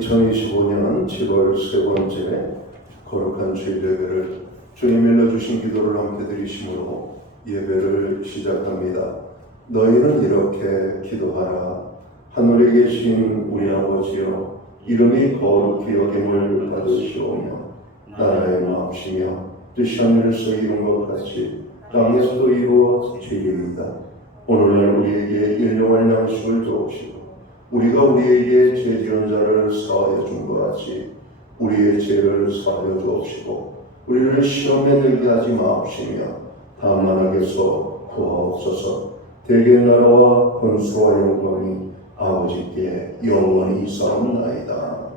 2025년 7월 세 번째 거룩한 주일 예배를 주님 일러주신 기도를 함께 드리심으로 예배를 시작합니다. 너희는 이렇게 기도하라. 하늘에 계신 우리 아버지여, 이름이 거룩히 여김을 받으시오며 나라의 마음이며 뜻이 하늘에서 이룬 것 같이 땅에서도 이루어지리이다. 오늘날 우리에게 일용할 양식을 주옵시고 우리가 우리에게 죄 지은 자를 사하여 준 것 같이 우리의 죄를 사하여 주옵시고 우리를 시험에 들게 하지 마옵시며 다만 악에서 구하옵소서. 대개 나라와 권수와 영광이 아버지께 영원히 있사옵나이다.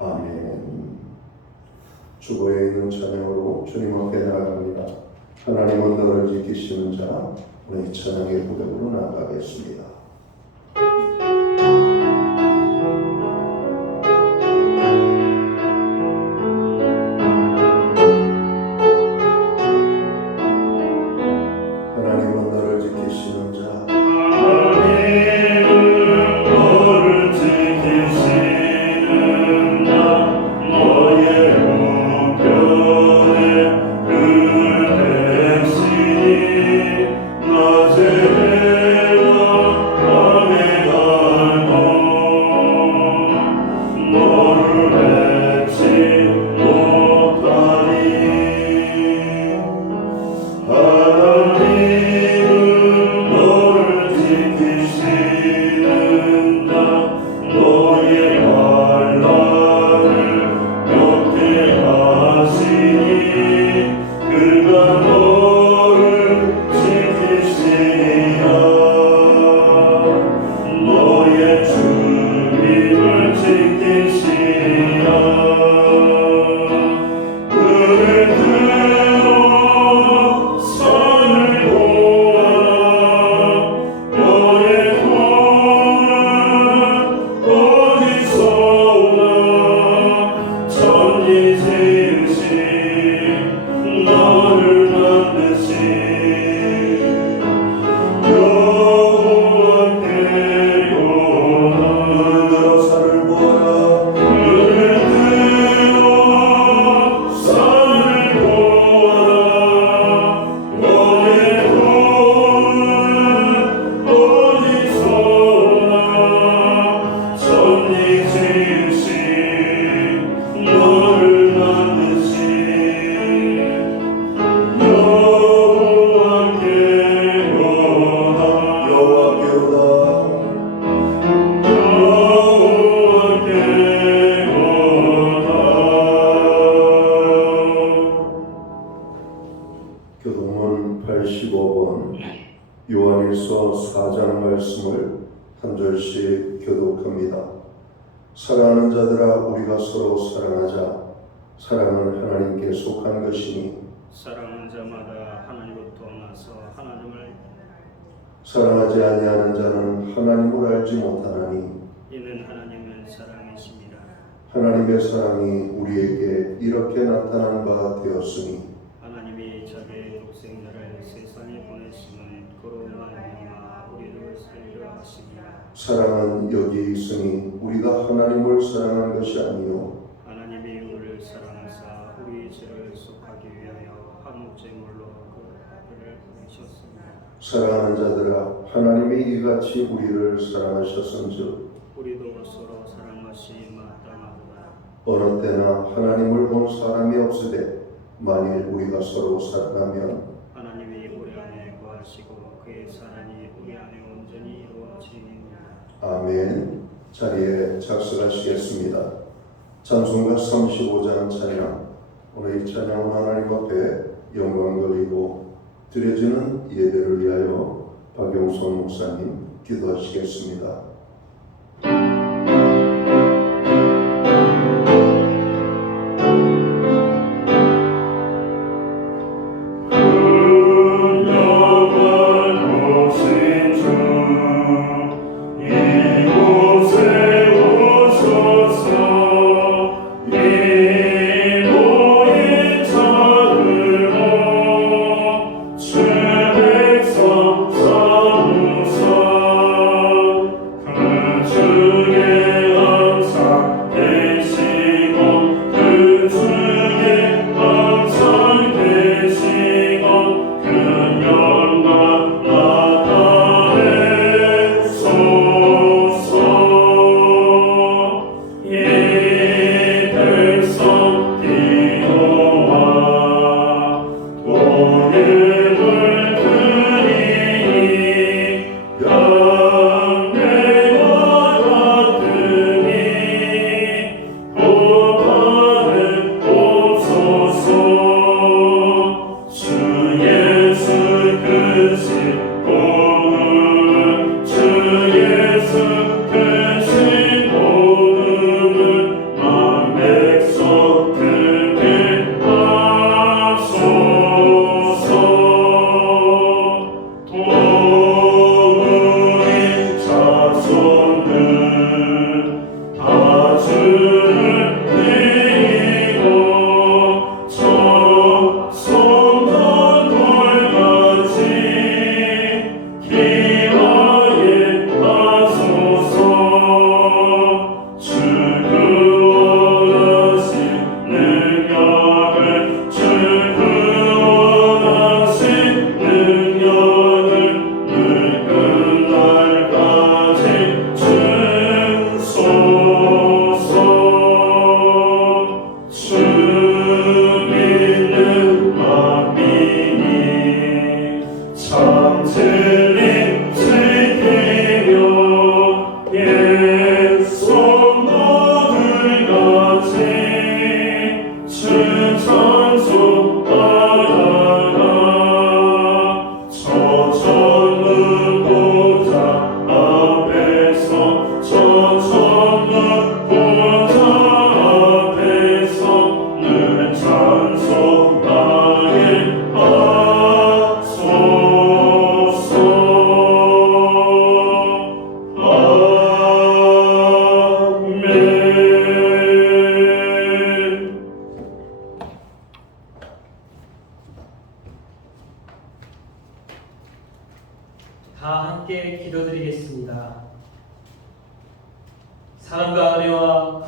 아멘. 주보에 있는 찬양으로 주님 앞에 나아갑니다. 하나님은 너를 지키시는 자, 우리 찬양의 고백으로 나아가겠습니다. 하나님은 너를 지키시는 자, 교동문 85번 요한일서 4장 말씀을 한 절씩 교독합니다. 사랑하는 자들아, 우리가 서로 사랑하자. 사랑은 하나님께 속한 것이니 사랑하는 자마다 하나님으로부터 나서 하나님을 사랑하지 아니하는 자는 하나님을 알지 못하나니 이는 하나님은 사랑이십니다. 하나님의 사랑이 우리에게 이렇게 나타난 바 되었으니 하나님이 자기의 독생자를 세상에 보내심은 그로 말미암아 우리를 살리려 하심이라. 사랑은 여기 있으니 우리가 하나님을 사랑한 것이 아니요 하나님이 우리를 사랑하사 우리의 죄를 속하기 위하여 한 목제물로 그 아들을 보내셨습니다. 사랑하는 자들아, 하나님이 이같이 우리를 사랑하셨은즉 우리도 서로 사랑하시 마땅하도다. 어느 때나 하나님을 본 사람이 없으되 만일 우리가 서로 사랑하면 하나님이 우리 안에 거하시고 그의 사랑이 우리 안에 온전히 이루어지니라. 아멘. 자리에 착석하시겠습니다. 찬송가 35장 찬양. 오늘 이 찬양은 하나님 앞에 영광 돌리고 드려지는 예배를 위하여 박용선 목사님 기도하시겠습니다.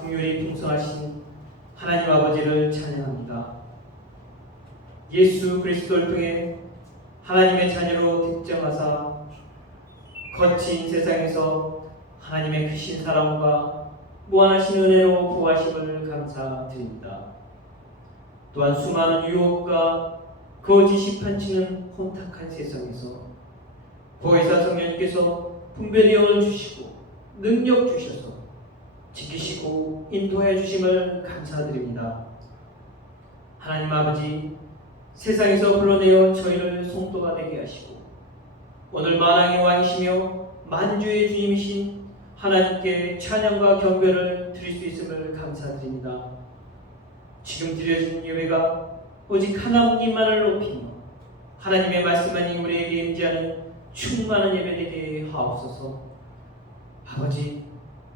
긍휼이 풍성하신 하나님 아버지를 찬양합니다. 예수 그리스도를 통해 하나님의 자녀로 특정하사 거친 세상에서 하나님의 크신 사랑과 무한하신 은혜로 구하심을 감사드립니다. 또한 수많은 유혹과 거짓이 판치는 혼탁한 세상에서 보혜사 성령님께서 분별의 영을 주시고 능력 주셔서 지키시고 인도해 주심을 감사드립니다. 하나님 아버지, 세상에서 불러내어 저희를 송도가 되게 하시고 오늘 만왕의 왕이시며 만주의 주님이신 하나님께 찬양과 경배를 드릴 수 있음을 감사드립니다. 지금 드려진 예배가 오직 하나님만을 높이며 하나님의 말씀만이 우리에게 임재하는 충만한 예배 되게 하옵소서. 아버지,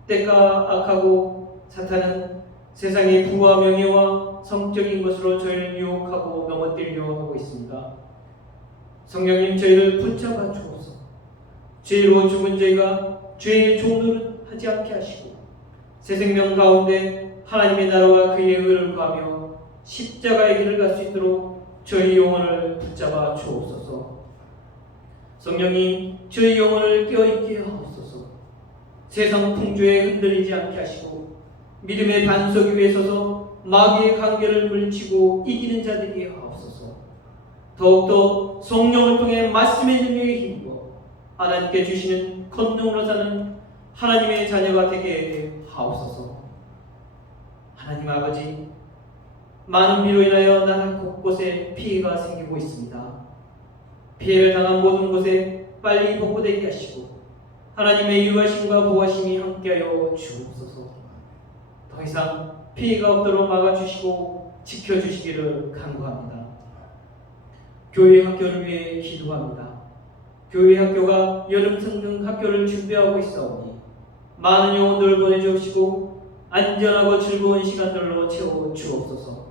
때가 악하고 사탄은 세상의 부와 명예와 성적인 것으로 저희를 유혹하고 넘어뜨리려 하고 있습니다. 성령님, 저희를 붙잡아 주옵소서. 죄로 죽은 저희가 죄의 종노릇 하지 않게 하시고 새 생명 가운데 하나님의 나라와 그의 의를 구하며 십자가의 길을 갈 수 있도록 저희 영혼을 붙잡아 주옵소서. 성령님, 저희 영혼을 깨어있게 하옵소서. 세상 풍조에 흔들리지 않게 하시고 믿음의 반석 위에 서서 마귀의 관계를 물리치고 이기는 자 되게 하옵소서. 더욱더 성령을 통해 말씀의 능력에 힘입어 하나님께 주시는 권능으로 사는 하나님의 자녀가 되게 하옵소서. 하나님 아버지, 많은 비로 인하여 나라 곳곳에 피해가 생기고 있습니다. 피해를 당한 모든 곳에 빨리 복구되게 하시고 하나님의 유하심과 보호하심이 함께하여 주옵소서. 더 이상 피해가 없도록 막아주시고 지켜주시기를 간구합니다. 교회 학교를 위해 기도합니다. 교회 학교가 여름 성경 학교를 준비하고 있사오니 많은 영혼들을 보내주옵시고 안전하고 즐거운 시간들로 채워 주옵소서.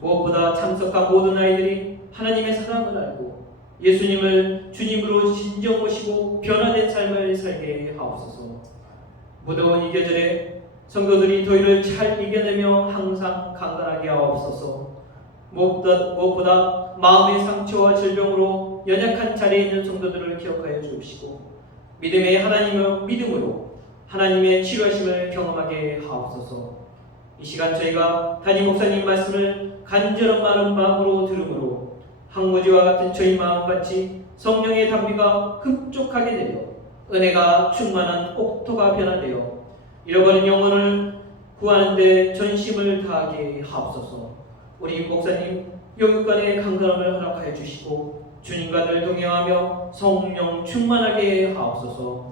무엇보다 참석한 모든 아이들이 하나님의 사랑을 알고 예수님을 주님으로 진정 모시고 변화된 삶을 살게 하옵소서. 무더운 이 계절에 성도들이 더위를 잘 이겨내며 항상 강건하게 하옵소서. 무엇보다 마음의 상처와 질병으로 연약한 자리에 있는 성도들을 기억하여 주옵시고 믿음의 하나님을 믿음으로 하나님의 치료하심을 경험하게 하옵소서. 이 시간 저희가 담임 목사님 말씀을 간절한 마음으로 들으므로 항무지와 같은 저희 마음같이 성령의 담비가 흡족하게 되려 은혜가 충만한 옥토가 변화되어 잃어버린 영혼을 구하는 데 전심을 다하게 하옵소서. 우리 목사님 영육간의 강건함을 허락하여 주시고 주님과 늘 동행하며 성령 충만하게 하옵소서.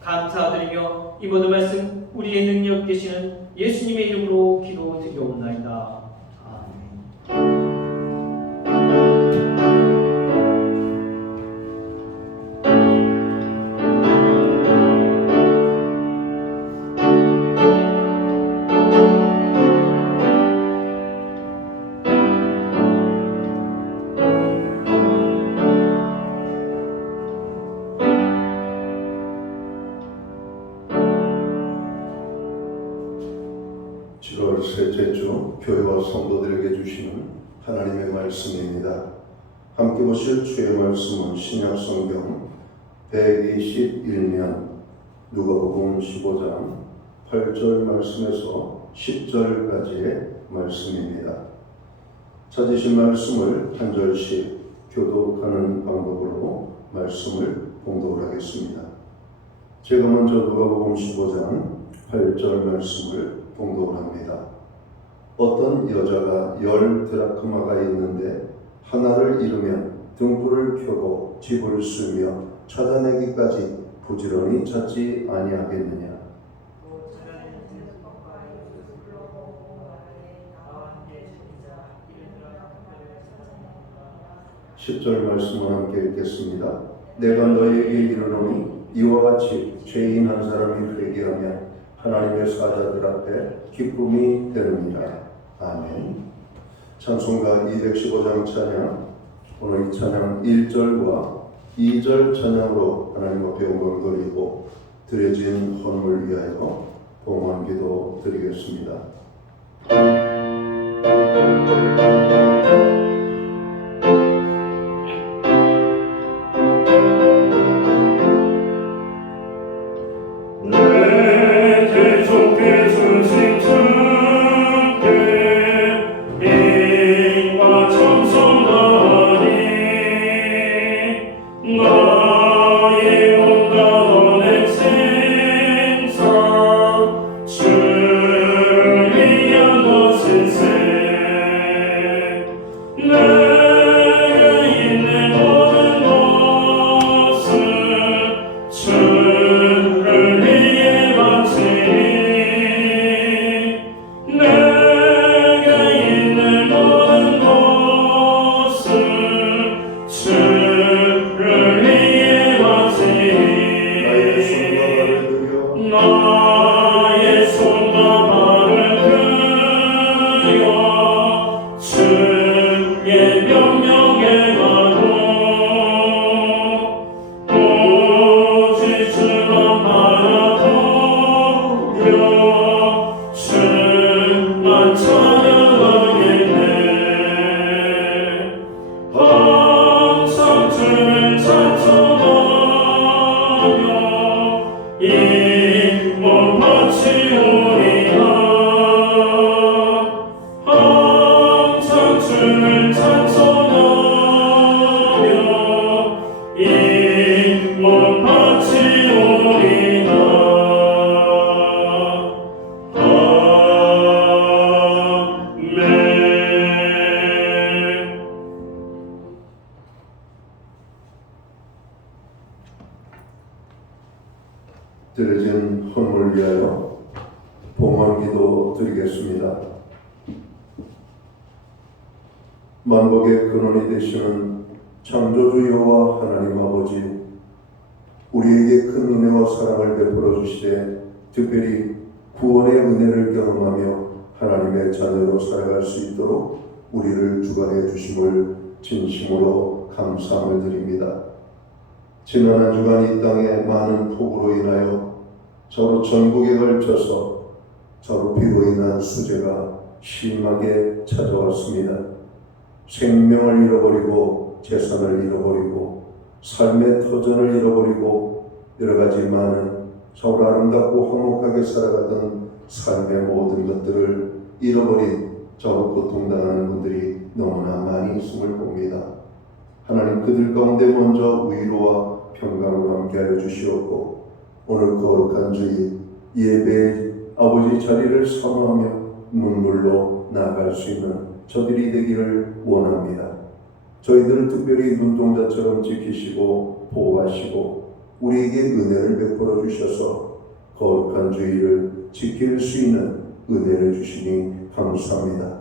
감사드리며 이 모든 말씀 우리의 능력 되시는 예수님의 이름으로 기도드리옵나이다. 아멘. 7월 셋째 주 교회와 성도들에게 주시는 하나님의 말씀입니다. 함께 보실 주의 말씀은 신약성경 121년 누가복음 15장 8절 말씀에서 10절까지의 말씀입니다. 찾으신 말씀을 한 절씩 교독하는 방법으로 말씀을 봉독을 하겠습니다. 제가 먼저 누가복음 15장 8절 말씀을 봉독을 합니다. 어떤 여자가 10드라크마가 있는데 하나를 잃으면 등불을 켜고 집을 쓰며 찾아내기까지 부지런히 찾지 아니하겠느냐. 10절 말씀을 함께 읽겠습니다. 내가 너에게 이르노니 이와 같이 죄인 한 사람이 회개하면 하나님의 사자들 앞에 기쁨이 되느니라. 아멘. 찬송가 215장 찬양, 오늘 이 찬양 1절과 2절 찬양으로 하나님 앞에 영광 돌리고 드려진 헌금을 위하여 봉헌기도 드리겠습니다. 드려진 헌물을 위하여 봉헌기도 드리겠습니다. 만복의 근원이 되시는 창조주 여호와 하나님 아버지, 우리에게 큰 은혜와 사랑을 베풀어 주시되 특별히 구원의 은혜를 경험하며 하나님의 자녀로 살아갈 수 있도록 우리를 주관해 주심을 진심으로 감사함을 드립니다. 지난 한 주간 이 땅의 많은 폭우로 인하여 서로 전국에 걸쳐서 서로 비로 인한 수재가 심하게 찾아왔습니다. 생명을 잃어버리고 재산을 잃어버리고 삶의 터전을 잃어버리고 여러 가지 많은 서로 아름답고 화목하게 살아가던 삶의 모든 것들을 잃어버린 서로 고통당하는 분들이 너무나 많이 있음을 봅니다. 하나님, 그들 가운데 먼저 위로와 평강을 함께하여 주시옵고 오늘 거룩한 주의 예배의 아버지 자리를 사모하며 눈물로 나아갈 수 있는 저들이 되기를 원합니다. 저희들을 특별히 눈동자처럼 지키시고 보호하시고 우리에게 은혜를 베풀어 주셔서 거룩한 주의를 지킬 수 있는 은혜를 주시니 감사합니다.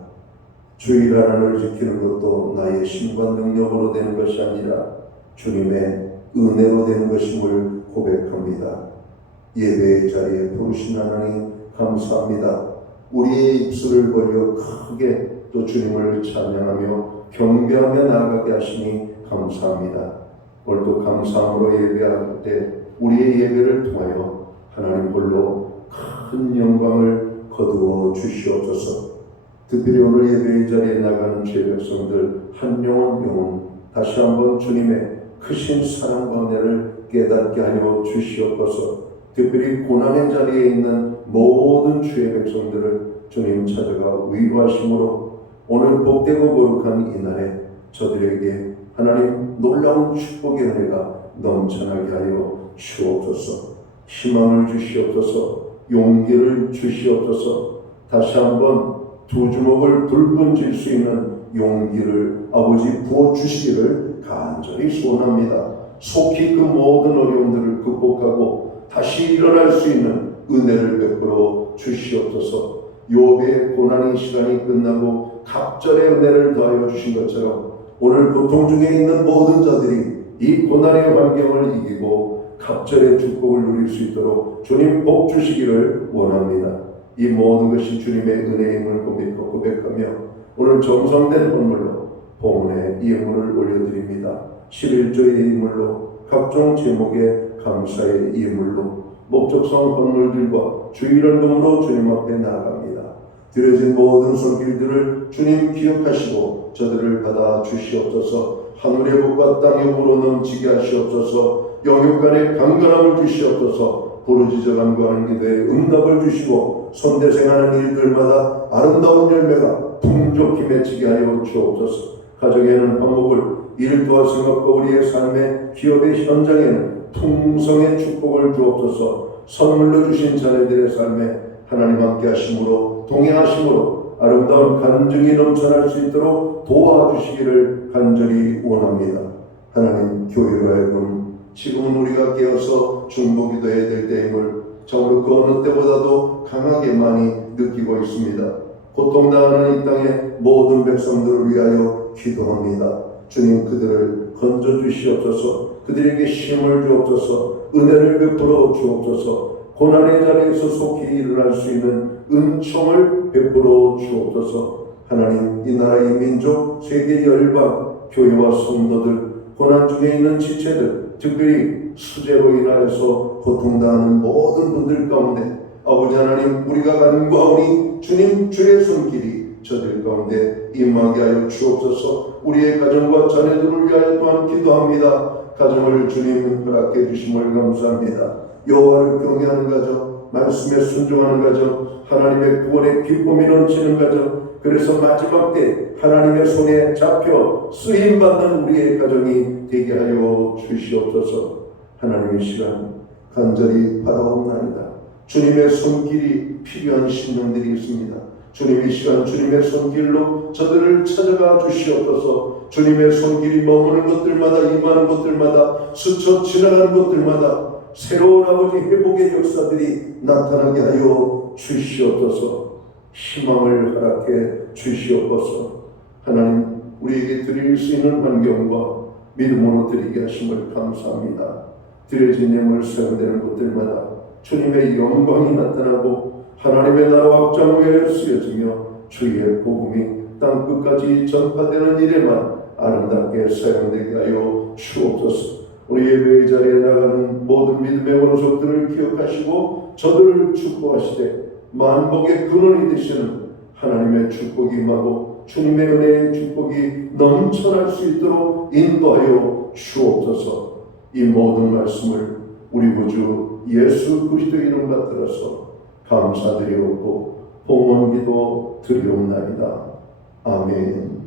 주일 하나를 지키는 것도 나의 신관 능력으로 되는 것이 아니라 주님의 은혜로 되는 것임을 고백합니다. 예배의 자리에 부르신 하나님 감사합니다. 우리의 입술을 벌려 크게 또 주님을 찬양하며 경배하며 나아가게 하시니 감사합니다. 오늘도 감사함으로 예배할 때 우리의 예배를 통하여 하나님 홀로 큰 영광을 거두어 주시옵소서. 특별히 오늘 예배의 자리에 나가는 죄 백성들 한 영혼 다시 한번 주님의 크신 사랑과 은혜를 깨닫게 하여 주시옵소서. 특별히 고난의 자리에 있는 모든 주의 백성들을 주님 찾아가 위로하심으로 오늘 복되고 거룩한 이날에 저들에게 하나님 놀라운 축복의 은혜가 넘쳐나게 하여 주옵소서. 희망을 주시옵소서. 용기를 주시옵소서. 다시 한번 두 주먹을 불끈 쥘 수 있는 용기를 아버지 부어주시기를 간절히 소원합니다. 속히 그 모든 어려움들을 극복하고 다시 일어날 수 있는 은혜를 베풀어 주시옵소서. 욥의 고난의 시간이 끝나고 갑절의 은혜를 더하여 주신 것처럼 오늘 고통 중에 있는 모든 자들이 이 고난의 환경을 이기고 갑절의 축복을 누릴 수 있도록 주님 복 주시기를 원합니다. 이 모든 것이 주님의 은혜임을 고백하며 오늘 정성된 헌물로 봉헌의 예물을 올려드립니다. 11조의 예물로 각종 제목의 감사의 예물로 목적성 헌물들과 주일을 놈으로 주님 앞에 나아갑니다. 드려진 모든 손길들을 주님 기억하시고 저들을 받아 주시옵소서. 하늘의 복과 땅의 복으로 넘치게 하시옵소서. 영육간에 강건함을 주시옵소서. 부르짖어 간구하는 기도에 응답을 주시고 손대생하는 일들마다 아름다운 열매가 풍족히 맺히게 하여 주옵소서. 가정에는 화목을, 일도와 생업과 우리의 삶의 기업의 현장에는 풍성의 축복을 주옵소서. 선물로 주신 자녀들의 삶에 하나님 함께 하심으로 동행하심으로 아름다운 간증이 넘쳐날 수 있도록 도와주시기를 간절히 원합니다. 하나님, 교회로 하여금 지금은 우리가 깨어서 중보기도해야 될 때임을 참으로 그 어느 때보다도 강하게 많이 느끼고 있습니다. 고통당하는 이 땅의 모든 백성들을 위하여 기도합니다. 주님, 그들을 건져주시옵소서. 그들에게 힘을 주옵소서. 은혜를 베풀어 주옵소서. 고난의 자리에서 속히 일어날 수 있는 은총을 베풀어 주옵소서. 하나님, 이 나라의 민족, 세계 열방, 교회와 성도들, 고난 중에 있는 지체들, 특별히 수재로 인하여서 고통당하는 모든 분들 가운데 아버지 하나님, 우리가 간구하오니 주님 주의 손길이 저들 가운데 임하게 하여 주옵소서. 우리의 가정과 자녀들을 위하여 또한 기도합니다. 가정을 주님 허락해 주심을 감사합니다. 여호와를 경외하는 가정, 말씀에 순종하는 가정, 하나님의 구원의 기쁨이 넘치는 가정, 그래서 마지막 때 하나님의 손에 잡혀 쓰임받는 우리의 가정이 되게 하여 주시옵소서. 하나님의 시간 간절히 바라옵나이다. 주님의 손길이 필요한 심령들이 있습니다. 주님, 이 시간 주님의 손길로 저들을 찾아가 주시옵소서. 주님의 손길이 머무는 것들마다, 임하는 것들마다, 스쳐 지나가는 것들마다 새로운 아버지 회복의 역사들이 나타나게 하여 주시옵소서. 희망을 허락해 주시옵소서. 하나님, 우리에게 드릴 수 있는 환경과 믿음으로 드리게 하심을 감사합니다. 드려진 예물 사용되는 곳들마다 주님의 영광이 나타나고 하나님의 나라 확장에 쓰여지며 주의 복음이 땅 끝까지 전파되는 일에만 아름답게 사용되게 하여 주옵소서. 우리 예배의 자리에 나가는 모든 믿음의 원석들을 기억하시고 저들을 축복하시되 만복의 근원이 되시는 하나님의 축복이 임하고 주님의 은혜의 축복이 넘쳐날 수 있도록 인도하여 주옵소서. 이 모든 말씀을 우리 구주 예수 그리스도 이름 받들어서 감사드리옵고 봉헌기도 드리옵나이다. 아멘.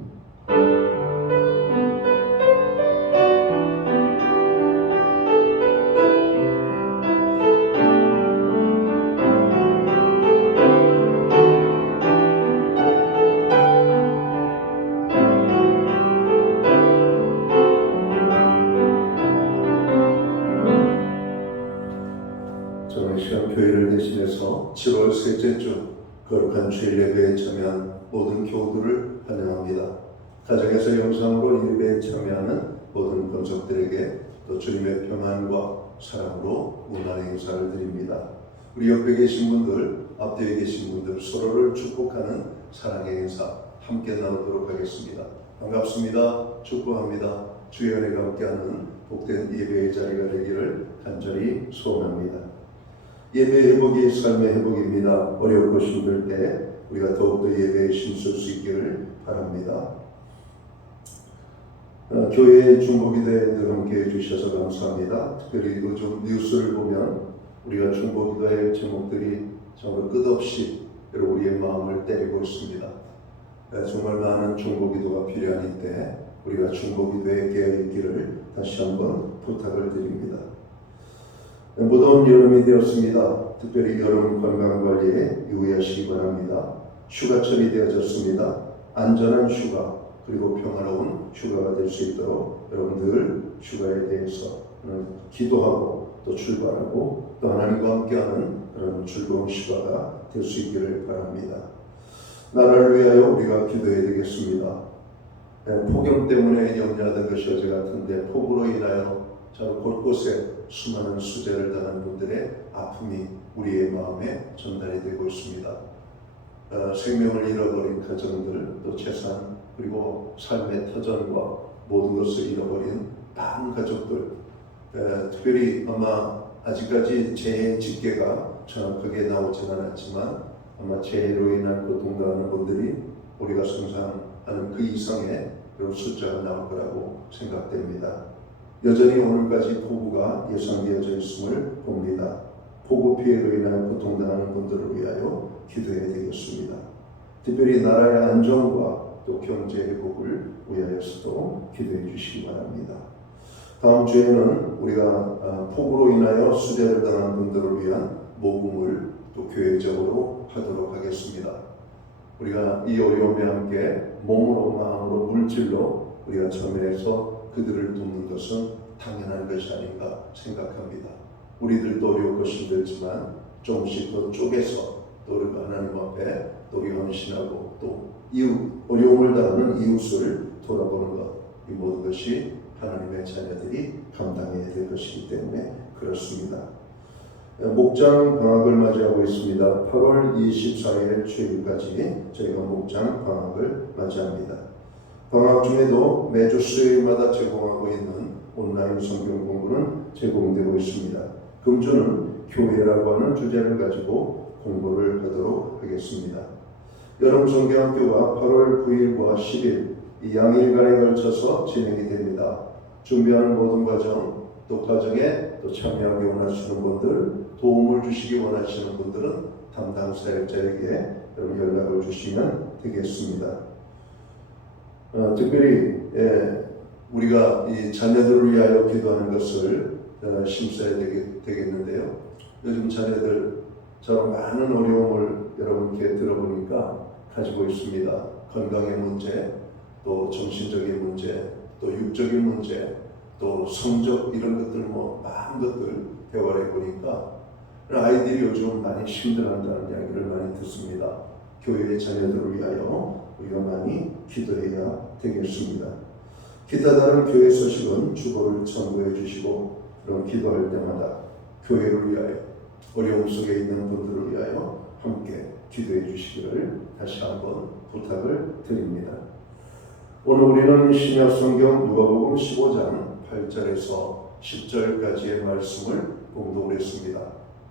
저는 시간 교회를 대신해서 7월 셋째 주 거룩한 주일 예배에 참여한 모든 교우들을 환영합니다. 가정에서 영상으로 예배에 참여하는 모든 권속들에게 또 주님의 평안과 사랑으로 문안의 인사를 드립니다. 우리 옆에 계신 분들, 앞뒤에 계신 분들 서로를 축복하는 사랑의 인사 함께 나누도록 하겠습니다. 반갑습니다. 축복합니다. 주의 은혜가 함께하는 복된 예배의 자리가 되기를 간절히 소원합니다. 예배 회복이 삶의 회복입니다. 어렵고 힘들 때 우리가 더욱더 예배에 힘쓸 수 있기를 바랍니다. 교회의 중보기도에 늘 함께해 주셔서 감사합니다. 특별히 요즘 뉴스를 보면 우리가 중보기도의 제목들이 정말 끝없이 우리의 마음을 때리고 있습니다. 정말 많은 중보기도가 필요한 이때 우리가 중보기도에 깨어있기를 다시 한번 부탁을 드립니다. 무더운 여름이 되었습니다. 특별히 여름 건강관리에 유의하시기 바랍니다. 휴가철이 되어졌습니다. 안전한 휴가 그리고 평화로운 휴가가 될 수 있도록 여러분들 휴가에 대해서 기도하고 또 출발하고 또 하나님과 함께하는 그런 즐거운 휴가가 될 수 있기를 바랍니다. 나라를 위하여 우리가 기도해야 되겠습니다. 폭염 때문에 염려하던 것이 어제 같은데 폭우로 인하여 저 곳곳에 수많은 수재를 당한 분들의 아픔이 우리의 마음에 전달이 되고 있습니다. 생명을 잃어버린 가정들, 또 재산, 그리고 삶의 터전과 모든 것을 잃어버린 많은 가족들, 특별히 아마 아직까지 재해 집계가 정확하게 나오진 않았지만 아마 재해로 인한 고통당하는 분들이 우리가 상상하는 그 이상의 그런 숫자가 나올 거라고 생각됩니다. 여전히 오늘까지 폭우가 예상되어져 있음을 봅니다. 폭우 피해로 인하여 고통당하는 분들을 위하여 기도해야 되겠습니다. 특별히 나라의 안정과 또 경제 회복을 위하여서도 기도해 주시기 바랍니다. 다음 주에는 우리가 폭우로 인하여 수대를 당한 분들을 위한 모금을 또 교회적으로 하도록 하겠습니다. 우리가 이 어려움에 함께 몸으로 마음으로 물질로 우리가 참여해서 그들을 돕는 것은 당연한 것이 아닌가 생각합니다. 우리들도 어렵고 힘들지만 조금씩 더 쪼개서 또 우리가 하나님 앞에 또 우리 헌신하고 또 이웃, 어려움을 당하는 이웃을 돌아보는 것, 이 모든 것이 하나님의 자녀들이 감당해야 될 것이기 때문에 그렇습니다. 목장 방학을 맞이하고 있습니다. 8월 24일 주일까지 저희가 목장 방학을 맞이합니다. 방학 중에도 매주 수요일마다 제공하고 있는 온라인 성경 공부는 제공되고 있습니다. 금주는 교회라고 하는 주제를 가지고 공부를 하도록 하겠습니다. 여름 성경학교가 8월 9일과 10일 이 양일간에 걸쳐서 진행이 됩니다. 준비하는 모든 과정, 또 과정에 또 참여하기 원하시는 분들, 도움을 주시기 원하시는 분들은 담당 사역자에게 연락을 주시면 되겠습니다. 특별히 우리가 이 자녀들을 위하여 기도하는 것을 심사해야 되겠는데요. 요즘 자녀들처럼 많은 어려움을 여러분께 들어보니까 가지고 있습니다. 건강의 문제, 또 정신적인 문제, 또 육적인 문제, 또 성적 이런 것들 많은 것들 대화를 해보니까 아이들이 요즘 많이 힘들어한다는 이야기를 많이 듣습니다. 교회의 자녀들을 위하여 우리가 많이 기도해야 되겠습니다. 기타 다른 교회 소식은 주보를 참고해 주시고 그런 기도할 때마다 교회를 위하여 어려움 속에 있는 분들을 위하여 함께 기도해 주시기를 다시 한번 부탁을 드립니다. 오늘 우리는 신약성경 누가복음 15장 8절에서 10절까지의 말씀을 공독을 했습니다.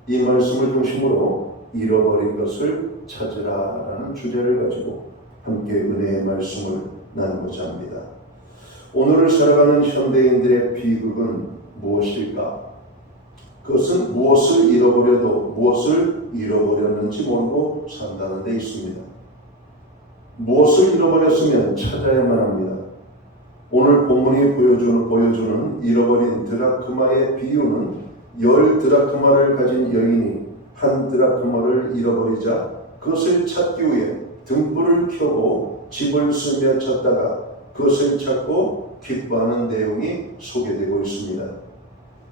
이 말씀을 중심으로 잃어버린 것을 찾으라라는 주제를 가지고 함께 은혜의 말씀을 나누고자 합니다. 오늘을 살아가는 현대인들의 비극은 무엇일까? 그것은 무엇을 잃어버려도 무엇을 잃어버렸는지 모르고 산다는 데 있습니다. 무엇을 잃어버렸으면 찾아야만 합니다. 오늘 본문이 보여주는 잃어버린 드라크마의 비유는 10드라크마를 가진 여인이 한 드라크마를 잃어버리자 그것을 찾기 위해 등불을 켜고 집을 쓰며 찾다가 그것을 찾고 기뻐하는 내용이 소개되고 있습니다.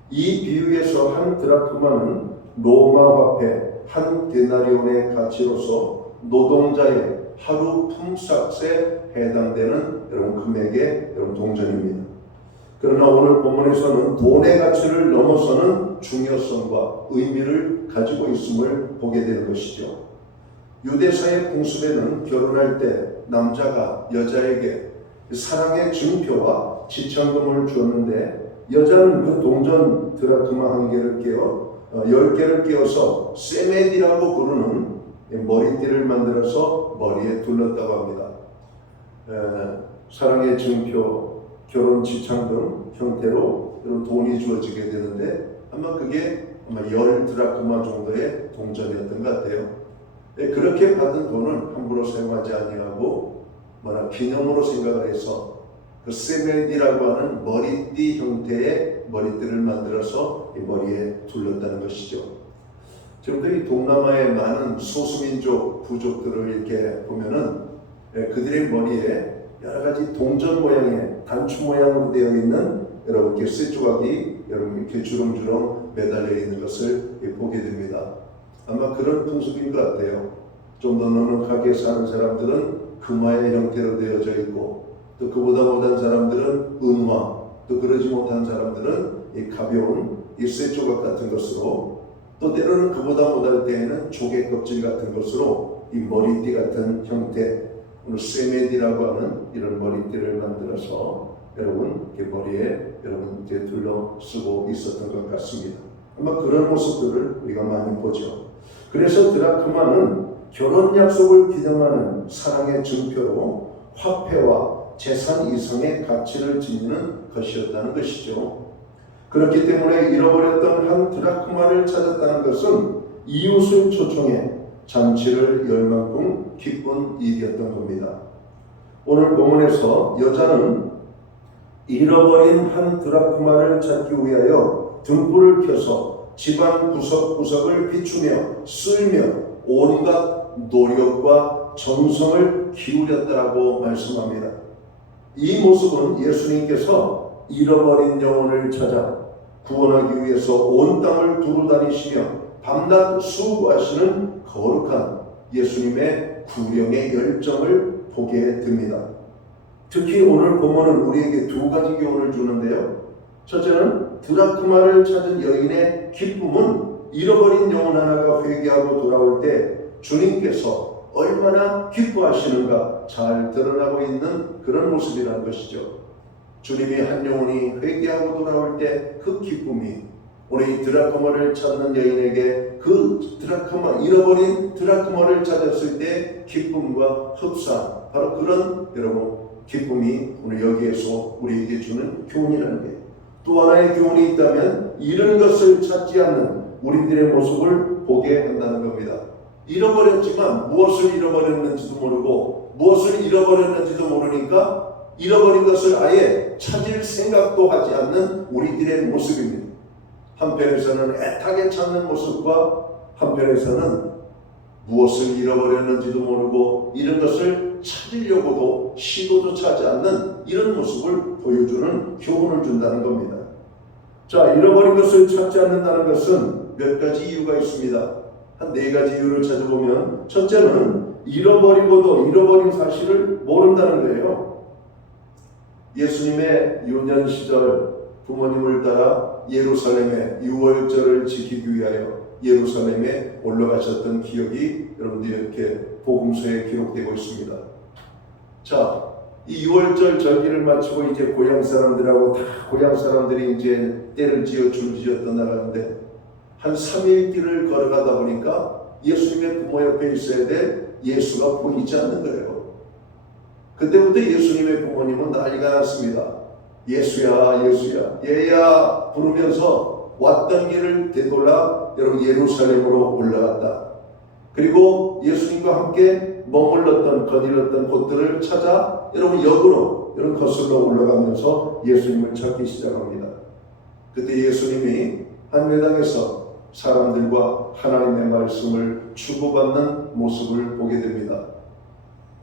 이 비유에서 한 드라크마는 로마 화폐 한 데나리온의 가치로서 노동자의 하루 품삯에 해당되는 여러분 금액의 여러분 동전입니다. 그러나 오늘 본문에서는 돈의 가치를 넘어서는 중요성과 의미를 가지고 있음을 보게 되는 것이죠. 유대사의 풍습에는 결혼할 때 남자가 여자에게 사랑의 증표와 지참금을 주었는데 여자는 그 동전 드라크마 한 개를 깨어 10개를 깨어서 세메디라고 부르는 머리띠를 만들어서 머리에 둘렀다고 합니다. 사랑의 증표, 결혼 지참금 형태로 돈이 주어지게 되는데 아마 그게 10드라크마 정도의 동전이었던 것 같아요. 그렇게 받은 돈은 함부로 사용하지 아니하고 기념으로 생각을 해서 그 세메디라고 하는 머리띠 형태의 머리띠를 만들어서 이 머리에 둘렀다는 것이죠. 지금도 이 동남아의 많은 소수민족 부족들을 이렇게 보면은 그들의 머리에 여러 가지 동전 모양의 단추 모양으로 되어 있는 여러분 이렇게 쇠조각이 여러분 이렇게 주렁주렁 매달려 있는 것을 보게 됩니다. 아마 그런 풍습인 것 같아요. 좀 더 넉넉하게 사는 사람들은 금화의 형태로 되어져 있고 또 그보다 못한 사람들은 은화, 또 그러지 못한 사람들은 이 가벼운 이 쇠조각 같은 것으로 또 때로는 그보다 못할 때에는 조개 껍질 같은 것으로 이 머리띠 같은 형태 오늘 세메디라고 하는 이런 머리띠를 만들어서 여러분 머리에 여러분 둘러 쓰고 있었던 것 같습니다. 아마 그런 모습들을 우리가 많이 보죠. 그래서 드라크마는 결혼 약속을 기념하는 사랑의 증표로 화폐와 재산 이상의 가치를 지니는 것이었다는 것이죠. 그렇기 때문에 잃어버렸던 한 드라크마를 찾았다는 것은 이웃을 초청해 잔치를 열 만큼 기쁜 일이었던 겁니다. 오늘 본문에서 여자는 잃어버린 한 드라크마를 찾기 위하여 등불을 켜서 집안 구석구석을 비추며 쓸며 온갖 노력과 정성을 기울였다라고 말씀합니다. 이 모습은 예수님께서 잃어버린 영혼을 찾아 구원하기 위해서 온 땅을 두루다니시며 밤낮 수고하시는 거룩한 예수님의 구령의 열정을 보게 됩니다. 특히 오늘 본문은 우리에게 두 가지 교훈을 주는데요. 첫째는 드라크마를 찾은 여인의 기쁨은 잃어버린 영혼 하나가 회개하고 돌아올 때 주님께서 얼마나 기뻐하시는가 잘 드러나고 있는 그런 모습이라는 것이죠. 주님이 한 영혼이 회개하고 돌아올 때 그 기쁨이 오늘 이 드라크마를 찾는 여인에게 그 잃어버린 드라크마를 찾았을 때 기쁨과 흡사, 바로 그런 여러분 기쁨이 오늘 여기에서 우리에게 주는 교훈이라는 게, 또 하나의 교훈이 있다면 잃은 것을 찾지 않는 우리들의 모습을 보게 한다는 겁니다. 잃어버렸지만 무엇을 잃어버렸는지도 모르고 무엇을 잃어버렸는지도 모르니까 잃어버린 것을 아예 찾을 생각도 하지 않는 우리들의 모습입니다. 한편에서는 애타게 찾는 모습과 한편에서는 무엇을 잃어버렸는지도 모르고 잃은 것을 찾으려고도 시도조차 하지 않는 이런 모습을 보여주는 교훈을 준다는 겁니다. 자, 잃어버린 것을 찾지 않는다는 것은 몇 가지 이유가 있습니다. 한 네 가지 이유를 찾아보면, 첫째는 잃어버리고도 잃어버린 사실을 모른다는 거예요. 예수님의 유년 시절 부모님을 따라 예루살렘의 유월절을 지키기 위하여 예루살렘에 올라가셨던 기억이 여러분들 이렇게 복음서에 기록되고 있습니다. 자, 이 유월절 절기를 마치고 이제 고향 사람들하고 다 고향 사람들이 이제 때를 지어 줄 지었던 나라인데 한 3일 길을 걸어가다 보니까 예수님의 부모 옆에 있어야 될 예수가 보이지 않는 거예요. 그때부터 예수님의 부모님은 난리가 났습니다. 예수야, 예수야, 얘야 부르면서 왔던 길을 되돌아 여러분 예루살렘으로 올라갔다. 그리고 예수님과 함께 머물렀던 거닐었던 곳들을 찾아 여러분 역으로 여러분 거슬러 올라가면서 예수님을 찾기 시작합니다. 그때 예수님이 한회당에서 사람들과 하나님의 말씀을 주고받는 모습을 보게 됩니다.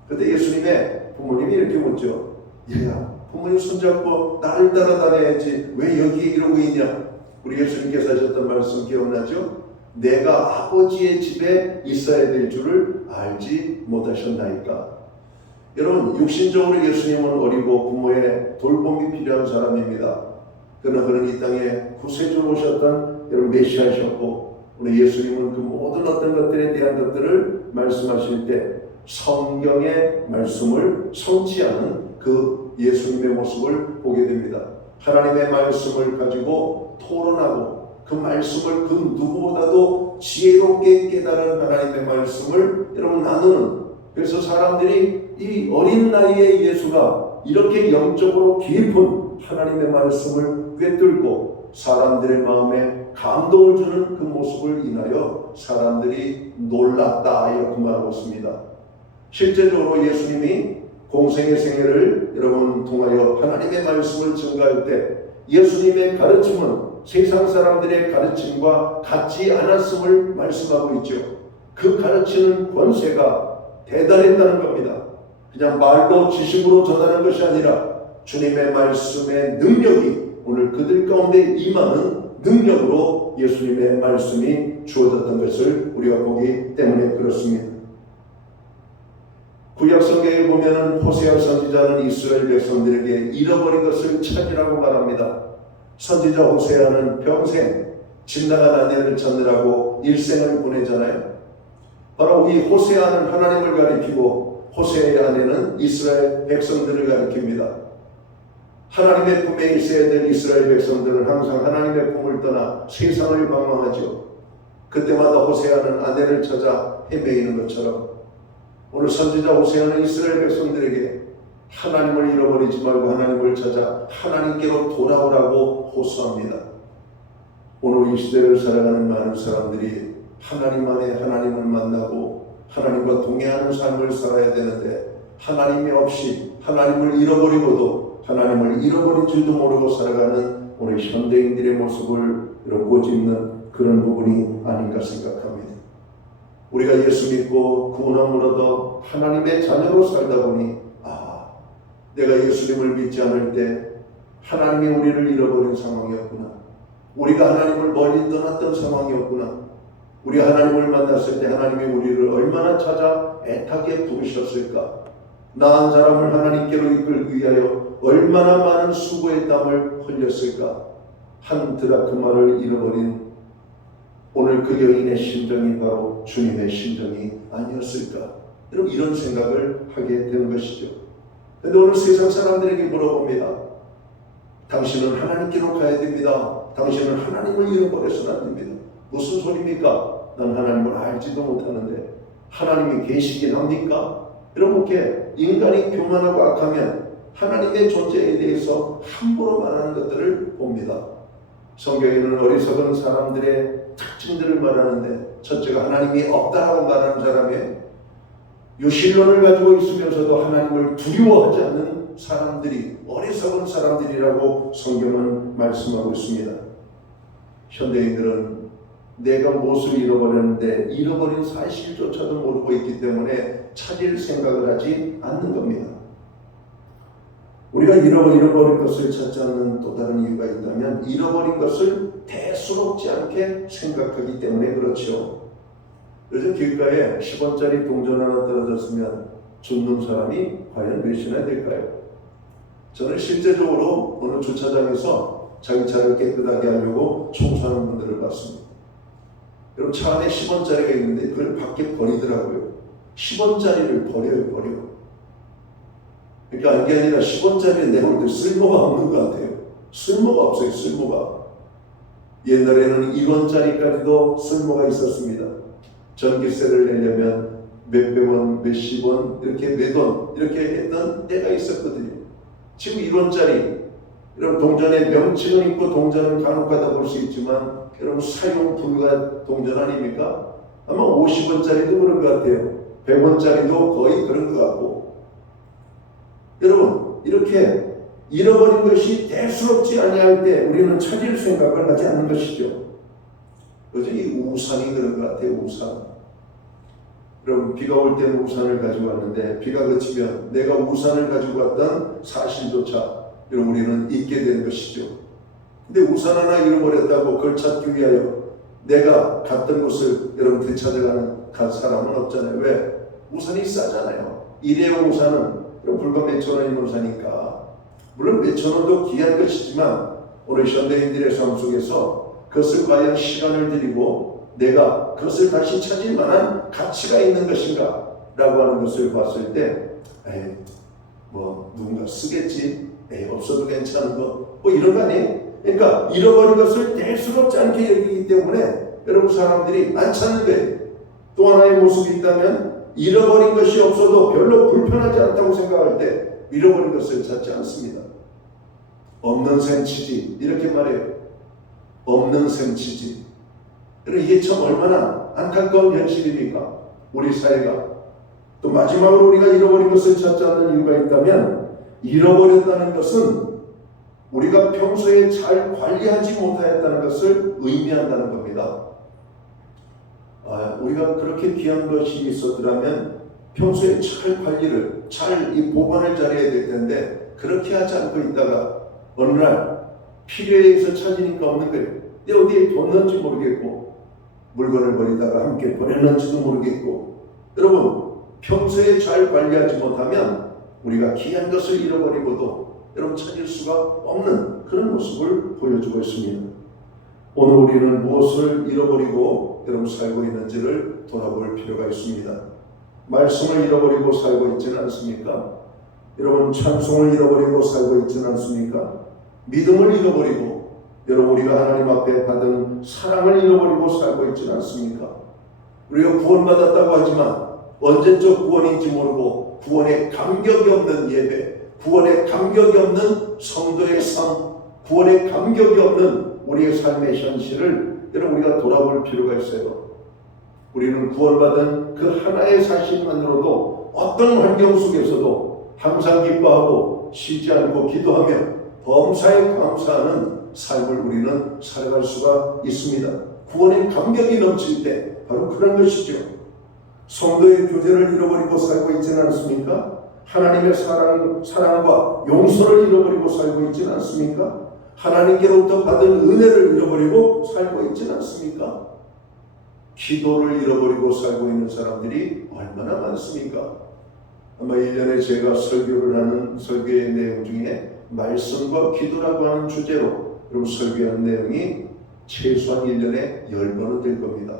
그때 예수님의 부모님이 이렇게 묻죠. 얘야, 부모님 손잡고 나를 따라다녀야지 왜 여기에 이러고 있냐? 우리 예수님께서 하셨던 말씀 기억나죠? 내가 아버지의 집에 있어야 될 줄을 알지 못하셨나이까. 여러분, 육신적으로 예수님은 어리고 부모의 돌봄이 필요한 사람입니다. 그러나 그는 이 땅에 구세주로 오셨던 여러분 메시아셨고, 오늘 예수님은 그 모든 어떤 것들에 대한 것들을 말씀하실 때 성경의 말씀을 성취하는 그 예수님의 모습을 보게 됩니다. 하나님의 말씀을 가지고 토론하고 그 말씀을 그 누구보다도 지혜롭게 깨달은 하나님의 말씀을 여러분 나누는, 그래서 사람들이 이 어린 나이에 예수가 이렇게 영적으로 깊은 하나님의 말씀을 꿰뚫고 사람들의 마음에 감동을 주는 그 모습을 인하여 사람들이 놀랐다 이렇게 말하고 있습니다. 실제적으로 예수님이 공생의 생애를 여러분 통하여 하나님의 말씀을 증거할 때 예수님의 가르침은 세상 사람들의 가르침과 같지 않았음을 말씀하고 있죠. 그 가르치는 권세가 대단했다는 겁니다. 그냥 말도 지식으로 전하는 것이 아니라 주님의 말씀의 능력이 오늘 그들 가운데 임하는 능력으로 예수님의 말씀이 주어졌던 것을 우리가 보기 때문에 그렇습니다. 구약 성경에 보면 호세아 선지자는 이스라엘 백성들에게 잃어버린 것을 찾으라고 말합니다. 선지자 호세아는 평생 집 나간 아내를 찾느라고 일생을 보내잖아요. 바로 이 호세아는 하나님을 가리키고 호세아의 아내는 이스라엘 백성들을 가리킵니다. 하나님의 품에 있어야 될 이스라엘 백성들은 항상 하나님의 품을 떠나 세상을 방황하죠. 그때마다 호세아는 아내를 찾아 헤매이는 것처럼 오늘 선지자 호세아는 이스라엘 백성들에게 하나님을 잃어버리지 말고 하나님을 찾아 하나님께로 돌아오라고 호소합니다. 오늘 이 시대를 살아가는 많은 사람들이 하나님 안에 하나님을 만나고 하나님과 동행하는 삶을 살아야 되는데 하나님이 없이 하나님을 잃어버리고도 하나님을 잃어버린 줄도 모르고 살아가는 오늘 현대인들의 모습을 꼬집는 그런 부분이 아닌가 생각합니다. 우리가 예수 믿고 구원함을 얻어 하나님의 자녀로 살다 보니 내가 예수님을 믿지 않을 때 하나님이 우리를 잃어버린 상황이었구나. 우리가 하나님을 멀리 떠났던 상황이었구나. 우리가 하나님을 만났을 때 하나님이 우리를 얼마나 찾아 애타게 부르셨을까. 나 한 사람을 하나님께로 이끌기 위하여 얼마나 많은 수고의 땀을 흘렸을까. 한 드라크마를 잃어버린 오늘 그 여인의 심정이 바로 주님의 심정이 아니었을까. 여러분 이런 생각을 하게 되는 것이죠. 그런데 오늘 세상 사람들에게 물어봅니다. 당신은 하나님께로 가야 됩니다. 당신은 하나님을 잃어버려서는 안 됩니다. 무슨 소리입니까? 난 하나님을 알지도 못하는데 하나님이 계시긴 합니까? 이렇게 인간이 교만하고 악하면 하나님의 존재에 대해서 함부로 말하는 것들을 봅니다. 성경에는 어리석은 사람들의 특징들을 말하는데 첫째가 하나님이 없다라고 말하는 사람의 유실론을 가지고 있으면서도 하나님을 두려워하지 않는 사람들이 어리석은 사람들이라고 성경은 말씀하고 있습니다. 현대인들은 내가 무엇을 잃어버렸는데 잃어버린 사실조차도 모르고 있기 때문에 찾을 생각을 하지 않는 겁니다. 우리가 잃어버린 것을 찾지 않는 또 다른 이유가 있다면 잃어버린 것을 대수롭지 않게 생각하기 때문에 그렇죠. 요즘 길가에 10원짜리 동전 하나 떨어졌으면 줍는 사람이 과연 몇이나 될까요? 저는 실제적으로 어느 주차장에서 자기 차를 깨끗하게 하려고 청소하는 분들을 봤습니다. 여러분 차 안에 10원짜리가 있는데 그걸 밖에 버리더라고요. 10원짜리를 버려요. 그러니까 이게 아니라 10원짜리는 내가 볼 때 쓸모가 없는 것 같아요. 쓸모가 없어요. 쓸모가. 옛날에는 1원짜리까지도 쓸모가 있었습니다. 전기세를 내려면 몇백 원, 몇십 원, 이렇게 몇 원 이렇게 했던 때가 있었거든요. 지금 1원짜리 여러분 동전의 명칭은 있고 동전은 간혹가다 볼 수 있지만 여러분 사용 불가 동전 아닙니까? 아마 50원짜리도 그런 것 같아요. 100원짜리도 거의 그런 것 같고 여러분 이렇게 잃어버린 것이 대수롭지 아니할 때 우리는 찾을 생각을 하지 않는 것이죠. 그죠? 이 우산이 그런 것 같아요. 우산. 여러분 비가 올 때는 우산을 가지고 왔는데 비가 그치면 내가 우산을 가지고 왔던 사실조차 여러분 우리는 잊게 되는 것이죠. 근데 우산 하나 잃어버렸다고 그걸 찾기 위하여 내가 갔던 곳을 여러분 되찾아가는 사람은 없잖아요. 왜? 우산이 싸잖아요. 일회용 우산은 불과 몇천 원인 우산이니까 물론 몇천 원도 귀한 것이지만 오늘 현대인들의 삶 속에서 그것을 과연 시간을 들이고 내가 그것을 다시 찾을 만한 가치가 있는 것인가 라고 하는 것을 봤을 때 누군가 쓰겠지, 없어도 괜찮은 거 이런 거 아니에요? 그러니까 잃어버린 것을 대수롭지 않게 여기기 때문에 여러분 사람들이 안 찾는 거예요. 또 하나의 모습이 있다면 잃어버린 것이 없어도 별로 불편하지 않다고 생각할 때 잃어버린 것을 찾지 않습니다. 없는 셈 치지 이렇게 말해요. 없는 셈 치지. 이게 참 얼마나 안타까운 현실입니까? 우리 사회가. 또 마지막으로 우리가 잃어버린 것을 찾지 않는 이유가 있다면 잃어버렸다는 것은 우리가 평소에 잘 관리하지 못하였다는 것을 의미한다는 겁니다. 우리가 그렇게 귀한 것이 있었더라면 평소에 잘 관리를, 잘 이 보관을 잘해야 될 텐데 그렇게 하지 않고 있다가 어느 날 필요에 의해서 찾으니까 없는 거예요. 근데 어디에 뒀는지 모르겠고 물건을 버리다가 함께 버렸는지도 모르겠고 여러분 평소에 잘 관리하지 못하면 우리가 귀한 것을 잃어버리고도 여러분 찾을 수가 없는 그런 모습을 보여주고 있습니다. 오늘 우리는 무엇을 잃어버리고 여러분 살고 있는지를 돌아볼 필요가 있습니다. 말씀을 잃어버리고 살고 있지는 않습니까? 여러분 찬송을 잃어버리고 살고 있지는 않습니까? 믿음을 잃어버리고 여러분 우리가 하나님 앞에 받은 사랑을 잃어버리고 살고 있지는 않습니까? 우리가 구원받았다고 하지만 언제적 구원인지 모르고 구원에 감격이 없는 예배, 구원에 감격이 없는 성도의 삶, 구원에 감격이 없는 우리의 삶의 현실을 여러분 우리가 돌아볼 필요가 있어요. 우리는 구원받은 그 하나의 사실만으로도 어떤 환경 속에서도 항상 기뻐하고 쉬지 않고 기도하며 범사에 감사하는 삶을 우리는 살아갈 수가 있습니다. 구원의 감격이 넘칠 때 바로 그런 것이죠. 성도의 교제를 잃어버리고 살고 있지는 않습니까? 하나님의 사랑과 용서를 잃어버리고 살고 있지는 않습니까? 하나님께로부터 받은 은혜를 잃어버리고 살고 있지는 않습니까? 기도를 잃어버리고 살고 있는 사람들이 얼마나 많습니까? 아마 1년에 제가 설교를 하는 설교의 내용 중에 말씀과 기도라고 하는 주제로 여러분 설교하는 내용이 최소한 1년에 10번은 될 겁니다.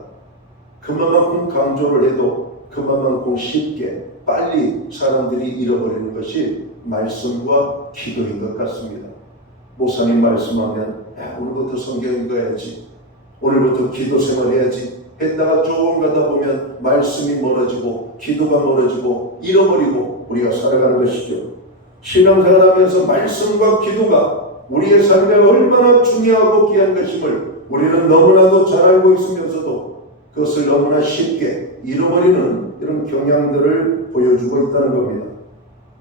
그만큼 강조를 해도 그만큼 쉽게 빨리 사람들이 잃어버리는 것이 말씀과 기도인 것 같습니다. 목사님 말씀하면 오늘부터 성경 읽어야지, 오늘부터 기도 생활해야지 했다가 조금 가다 보면 말씀이 멀어지고 기도가 멀어지고 잃어버리고 우리가 살아가는 것이죠. 신앙생활하면서 말씀과 기도가 우리의 삶에 얼마나 중요하고 귀한 것임을 우리는 너무나도 잘 알고 있으면서도 그것을 너무나 쉽게 잃어버리는 이런 경향들을 보여주고 있다는 겁니다.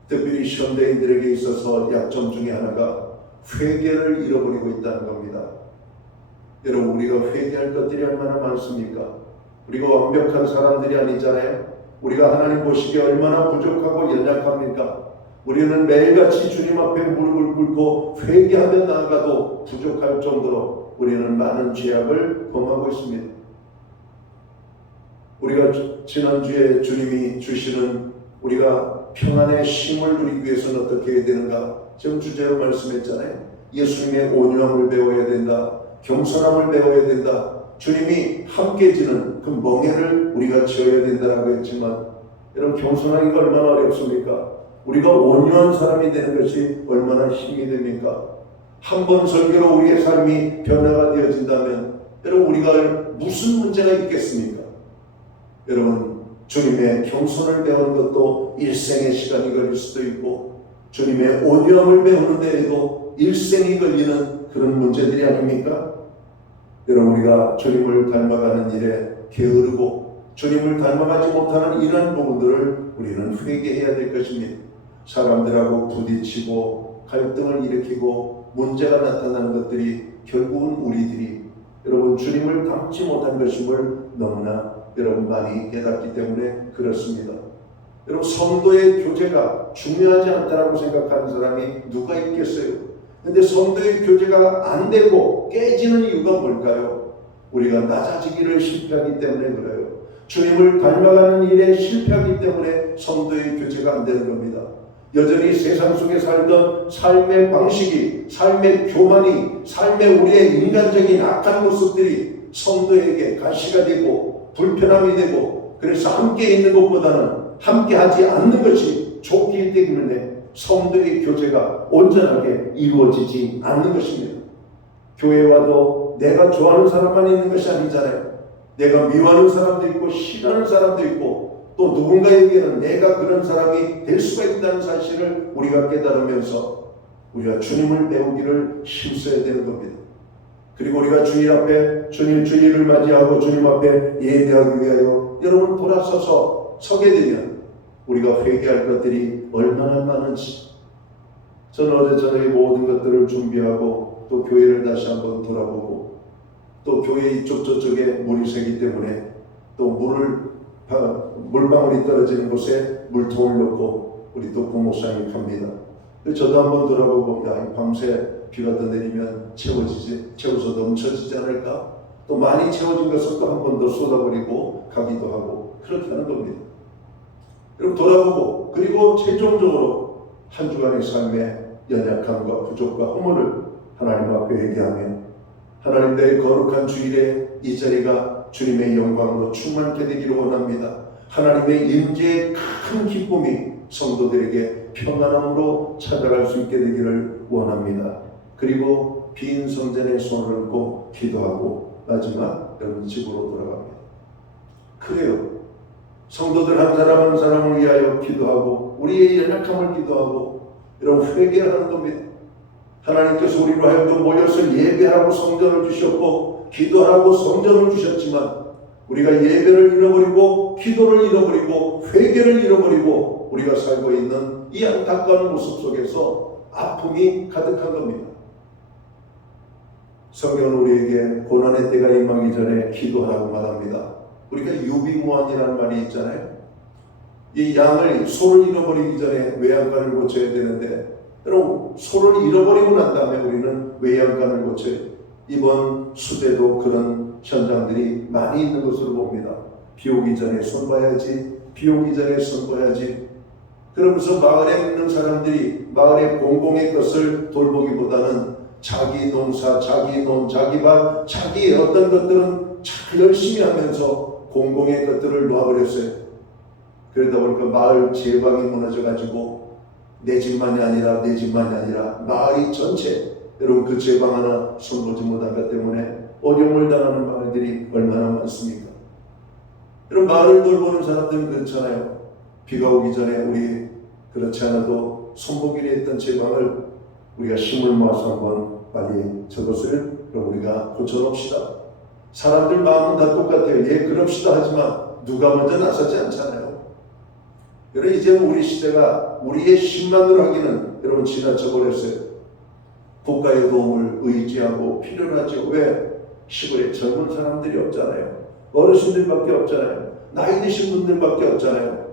특별히 현대인들에게 있어서 약점 중에 하나가 회개를 잃어버리고 있다는 겁니다. 여러분 우리가 회개할 것들이 얼마나 많습니까? 우리가 완벽한 사람들이 아니잖아요. 우리가 하나님 보시기에 얼마나 부족하고 연약합니까? 우리는 매일같이 주님 앞에 무릎을 꿇고 회개하며 나아가도 부족할 정도로 우리는 많은 죄악을 범하고 있습니다. 우리가 지난주에 주님이 주시는 우리가 평안의 쉼을 누리기 위해서는 어떻게 해야 되는가? 지금 주제로 말씀했잖아요. 예수님의 온유함을 배워야 된다. 겸손함을 배워야 된다. 주님이 함께 지는 그 멍에를 우리가 지어야 된다라고 했지만 여러분 겸손하기가 얼마나 어렵습니까? 우리가 온유한 사람이 되는 것이 얼마나 힘이 됩니까? 한 번 설교로 우리의 삶이 변화가 되어진다면 여러분 우리가 무슨 문제가 있겠습니까? 여러분 주님의 겸손을 배우는 것도 일생의 시간이 걸릴 수도 있고 주님의 온유함을 배우는 데에도 일생이 걸리는 그런 문제들이 아닙니까? 여러분 우리가 주님을 닮아가는 일에 게으르고 주님을 닮아가지 못하는 이러한 부분들을 우리는 회개해야 될 것입니다. 사람들하고 부딪히고 갈등을 일으키고 문제가 나타나는 것들이 결국은 우리들이 여러분 주님을 닮지 못한 것임을 너무나 여러분 많이 깨닫기 때문에 그렇습니다. 여러분 성도의 교제가 중요하지 않다라고 생각하는 사람이 누가 있겠어요? 근데 성도의 교제가 안 되고 깨지는 이유가 뭘까요? 우리가 낮아지기를 실패하기 때문에 그래요. 주님을 닮아가는 일에 실패하기 때문에 성도의 교제가 안 되는 겁니다. 여전히 세상 속에 살던 삶의 방식이, 삶의 교만이, 삶의 우리의 인간적인 악한 모습들이 성도에게 가시가 되고 불편함이 되고 그래서 함께 있는 것보다는 함께 하지 않는 것이 좋기 때문에 성도의 교제가 온전하게 이루어지지 않는 것입니다. 교회 와도 내가 좋아하는 사람만 있는 것이 아니잖아요. 내가 미워하는 사람도 있고 싫어하는 사람도 있고 또 누군가에게는 내가 그런 사람이 될 수가 있다는 사실을 우리가 깨달으면서 우리가 주님을 배우기를 힘써야 되는 겁니다. 그리고 우리가 주일 앞에 주일을 맞이하고 주님 앞에 예배하기 위하여 여러분 돌아서서 서게 되면 우리가 회개할 것들이 얼마나 많은지 저는 어제 저녁에 모든 것들을 준비하고 또 교회를 다시 한번 돌아보고 또 교회 이쪽 저쪽에 물이 새기 때문에 또 물방울이 떨어지는 곳에 물통을 넣고 우리 또 부목사님이 갑니다. 저도 한번 돌아보고 밤새 비가 더 내리면 채워서 넘쳐지지 않을까? 또 많이 채워진 것을 또 한 번 더 쏟아버리고 가기도 하고 그렇게 하는 겁니다. 여러분 돌아보고 그리고 최종적으로 한 주간의 삶의 연약함과 부족과 허물을 하나님 앞에 회개하며 하나님 내 거룩한 주일에 이 자리가 주님의 영광으로 충만케 되기를 원합니다. 하나님의 임재의 큰 기쁨이 성도들에게 평안함으로 찾아갈 수 있게 되기를 원합니다. 그리고 빈 성전에 손을 얹고 기도하고 마지막 여러분 집으로 돌아갑니다. 그래요. 성도들 한 사람 한 사람을 위하여 기도하고 우리의 연약함을 기도하고 이런 회개하는 겁니다. 하나님께서 우리로 하여금 모여서 예배하고 성전을 주셨고 기도하고 성전을 주셨지만 우리가 예배를 잃어버리고 기도를 잃어버리고 회개를 잃어버리고 우리가 살고 있는 이 안타까운 모습 속에서 아픔이 가득한 겁니다. 성경은 우리에게 고난의 때가 임하기 전에 기도하라고 말합니다. 우리가 유비무환이라는 말이 있잖아요. 이 양을 소를 잃어버리기 전에 외양간을 고쳐야 되는데 여러분 소를 잃어버리고 난 다음에 우리는 외양간을 고쳐요. 이번 수대도 그런 현장들이 많이 있는 것으로 봅니다. 비 오기 전에 손 봐야지, 비 오기 전에 손 봐야지. 그러면서 마을에 있는 사람들이 마을의 공공의 것을 돌보기보다는 자기 농사, 자기 논, 자기 밭, 자기의 어떤 것들은 참 열심히 하면서 공공의 것들을 놓아버렸어요. 그러다 보니까 마을 제방이 무너져가지고 내 집만이 아니라 마을이 전체 여러분 그 제방 하나 손보지 못한 것 때문에 어려움을 당하는 마을들이 얼마나 많습니까? 여러분 마을을 돌보는 사람들은 그렇잖아요. 비가 오기 전에 우리 그렇지 않아도 손보기로 했던 제방을 우리가 힘을 모아서 한번 빨리 저것을 우리가 고쳐놓읍시다. 사람들 마음은 다 똑같아요. 예 그럽시다 하지만 누가 먼저 나서지 않잖아요. 여러분 이제 우리 시대가 우리의 힘만으로 하기는 여러분 지나쳐 버렸어요. 국가의 도움을 의지하고 필요로 하죠. 왜? 시골에 젊은 사람들이 없잖아요. 어르신들밖에 없잖아요. 나이 드신 분들밖에 없잖아요.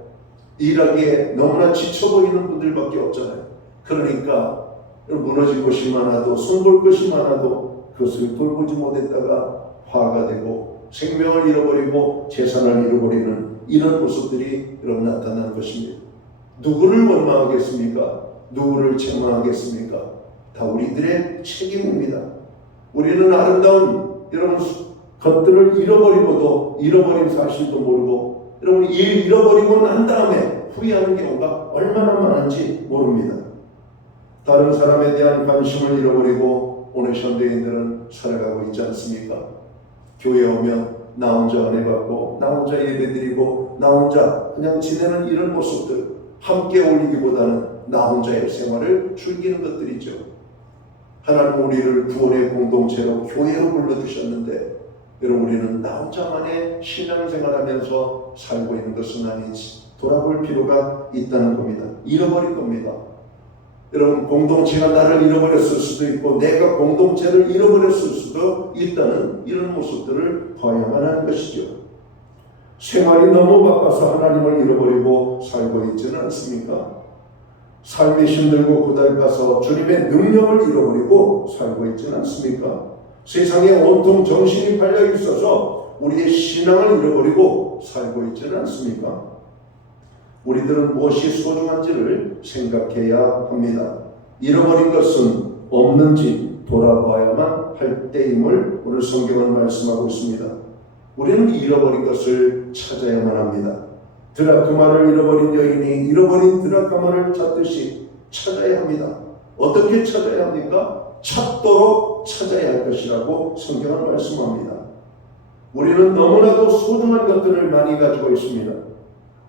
일하기에 너무나 지쳐 보이는 분들밖에 없잖아요. 그러니까 무너질 것이 많아도 손볼 것이 많아도 그것을 돌보지 못했다가 화가 되고 생명을 잃어버리고 재산을 잃어버리는 이런 모습들이 여러분 나타나는 것입니다. 누구를 원망하겠습니까? 누구를 책망하겠습니까? 다 우리들의 책임입니다. 우리는 아름다운 여러분 것들을 잃어버리고도 잃어버린 사실도 모르고 여러분 일 잃어버리고 난 다음에 후회하는 경우가 얼마나 많은지 모릅니다. 다른 사람에 대한 관심을 잃어버리고 오늘 현대인들은 살아가고 있지 않습니까? 교회 오면 나 혼자 은혜 받고 나 혼자 예배드리고 나 혼자 그냥 지내는 이런 모습들 함께 어울리기보다는 나 혼자의 생활을 즐기는 것들이죠. 하나님 우리를 구원의 공동체로 교회로 불러주셨는데 여러분 우리는 나 혼자만의 신앙생활하면서 살고 있는 것은 아니지. 돌아볼 필요가 있다는 겁니다. 잃어버린 겁니다. 여러분 공동체가 나를 잃어버렸을 수도 있고 내가 공동체를 잃어버렸을 수도 있다는 이런 모습들을 봐야만 하는 것이죠. 생활이 너무 바빠서 하나님을 잃어버리고 살고 있지는 않습니까? 삶이 힘들고 고달가서 주님의 능력을 잃어버리고 살고 있지는 않습니까? 세상에 온통 정신이 팔려 있어서 우리의 신앙을 잃어버리고 살고 있지는 않습니까? 우리들은 무엇이 소중한지를 생각해야 합니다. 잃어버린 것은 없는지 돌아봐야만 할 때임을 오늘 성경은 말씀하고 있습니다. 우리는 잃어버린 것을 찾아야만 합니다. 드라크마를 잃어버린 여인이 잃어버린 드라크마를 찾듯이 찾아야 합니다. 어떻게 찾아야 합니까? 찾도록 찾아야 할 것이라고 성경은 말씀합니다. 우리는 너무나도 소중한 것들을 많이 가지고 있습니다.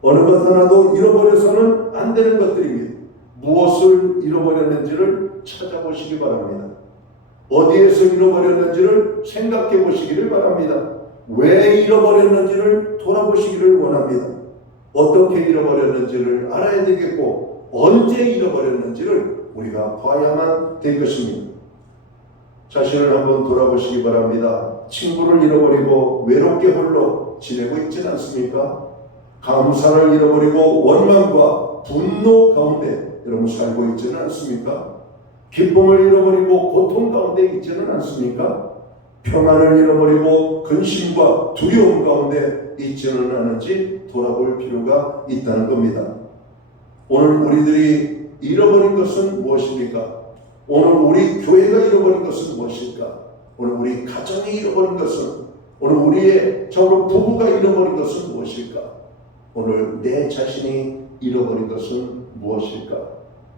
어느 것 하나도 잃어버려서는 안 되는 것들입니다. 무엇을 잃어버렸는지를 찾아보시기 바랍니다. 어디에서 잃어버렸는지를 생각해 보시기를 바랍니다. 왜 잃어버렸는지를 돌아보시기를 원합니다. 어떻게 잃어버렸는지를 알아야 되겠고 언제 잃어버렸는지를 우리가 봐야만 될 것입니다. 자신을 한번 돌아보시기 바랍니다. 친구를 잃어버리고 외롭게 홀로 지내고 있지는 않습니까? 감사를 잃어버리고 원망과 분노 가운데 여러분 살고 있지는 않습니까? 기쁨을 잃어버리고 고통 가운데 있지는 않습니까? 평안을 잃어버리고 근심과 두려움 가운데 있지는 않은지 돌아볼 필요가 있다는 겁니다. 오늘 우리들이 잃어버린 것은 무엇입니까? 오늘 우리 교회가 잃어버린 것은 무엇일까? 오늘 우리 가정이 잃어버린 것은, 오늘 우리의 정말 부부가 잃어버린 것은 무엇일까? 오늘 내 자신이 잃어버린 것은 무엇일까?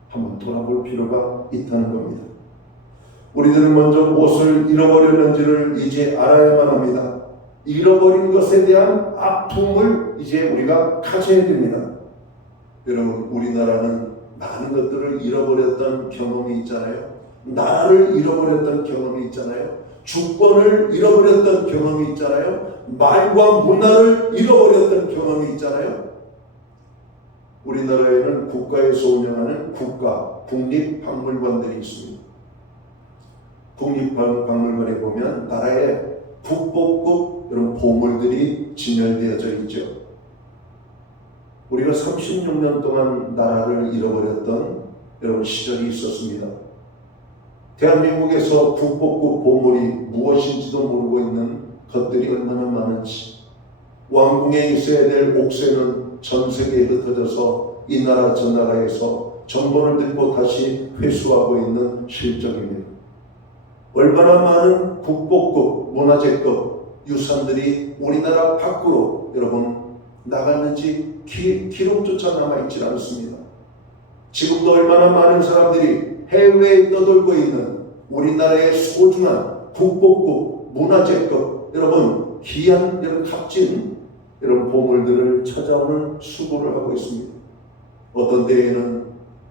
한번 돌아볼 필요가 있다는 겁니다. 우리들은 먼저 무엇을 잃어버렸는지를 이제 알아야만 합니다. 잃어버린 것에 대한 아픔을 이제 우리가 가져야 됩니다. 여러분, 우리나라는 많은 것들을 잃어버렸던 경험이 있잖아요. 나라를 잃어버렸던 경험이 있잖아요. 주권을 잃어버렸던 경험이 있잖아요. 말과 문화를 잃어버렸던 경험이 있잖아요. 우리나라에는 국가에서 운영하는 국립박물관들이 있습니다. 국립박물관에 보면 나라의 국보급 이런 보물들이 진열되어져 있죠. 우리가 36년 동안 나라를 잃어버렸던 여러분 시절이 있었습니다. 대한민국에서 국보급 보물이 무엇인지도 모르고 있는 것들이 얼마나 많은지, 왕궁에 있어야 될 옥새는 전 세계에 흩어져서 이 나라 저 나라에서 정보를 듣고 다시 회수하고 있는 실정입니다. 얼마나 많은 국보급, 문화재급 유산들이 우리나라 밖으로 여러분 나갔는지 기록조차 남아있지 않습니다. 지금도 얼마나 많은 사람들이 해외에 떠돌고 있는 우리나라의 소중한 국보급, 문화재급 여러분 귀한 이런 값진 이런 보물들을 찾아오는 수고를 하고 있습니다. 어떤 때에는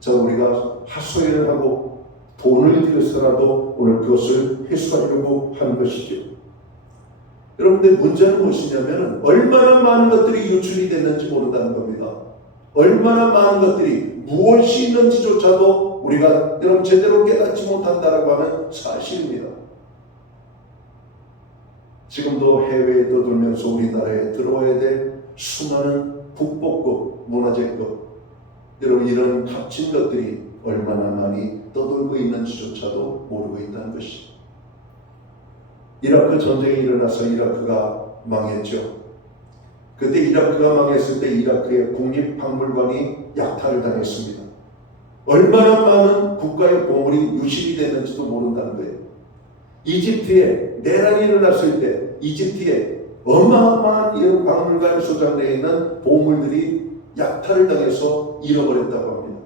우리가 하소연을 하고 돈을 들여서라도 오늘 그것을 회수하려고 하는 것이죠. 여러분들 문제는 무엇이냐면 얼마나 많은 것들이 유출이 됐는지 모른다는 겁니다. 얼마나 많은 것들이 무엇이 있는지조차도 우리가 여러분 제대로 깨닫지 못한다라고 하는 사실입니다. 지금도 해외에 떠돌면서 우리나라에 들어와야 될 수많은 국보급, 문화재급 여러분 이런 값진 것들이 얼마나 많이 떠돌고 있는지조차도 모르고 있다는 것이죠. 이라크 전쟁이 일어나서 이라크가 망했죠. 그때 이라크가 망했을 때 이라크의 국립박물관이 약탈을 당했습니다. 얼마나 많은 국가의 보물이 유실이 됐는지도 모른다는 거예요. 이집트에 내란이 일어났을 때 이집트에 어마어마한 이런 박물관에 소장되어 있는 보물들이 약탈을 당해서 잃어버렸다고 합니다.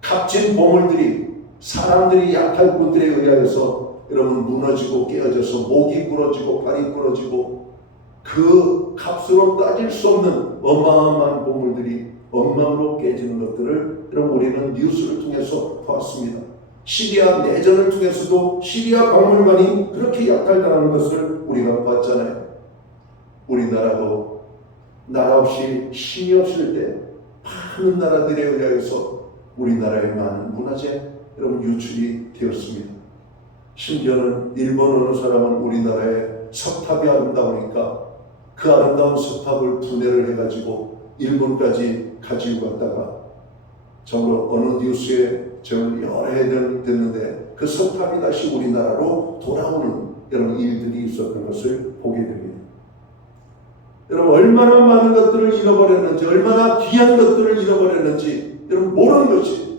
값진 보물들이 사람들이 약탈꾼들에 의하여서 여러분 무너지고 깨어져서 목이 부러지고 발이 부러지고 그 값으로 따질 수 없는 어마어마한 보물들이 엉망으로 깨지는 것들을 여러분 우리는 뉴스를 통해서 봤습니다. 시리아 내전을 통해서도 시리아 박물관이 그렇게 약탈당하는 것을 우리가 봤잖아요. 우리나라도 나라 없이 힘이 없을 때 많은 나라들에 의하여서 우리나라의 많은 문화재 여러분 유출이 되었습니다. 심지어는 일본 어느 사람은 우리나라의 석탑이 아름다우니까 그 아름다운 석탑을 분해를 해가지고 일본까지 가지고 갔다가 정말 어느 뉴스에 저는 여러 해 됐는데 그 석탑이 다시 우리나라로 돌아오는 이런 일들이 있었던 것을 보게 됩니다. 여러분 얼마나 많은 것들을 잃어버렸는지 얼마나 귀한 것들을 잃어버렸는지 여러분 모르는 것이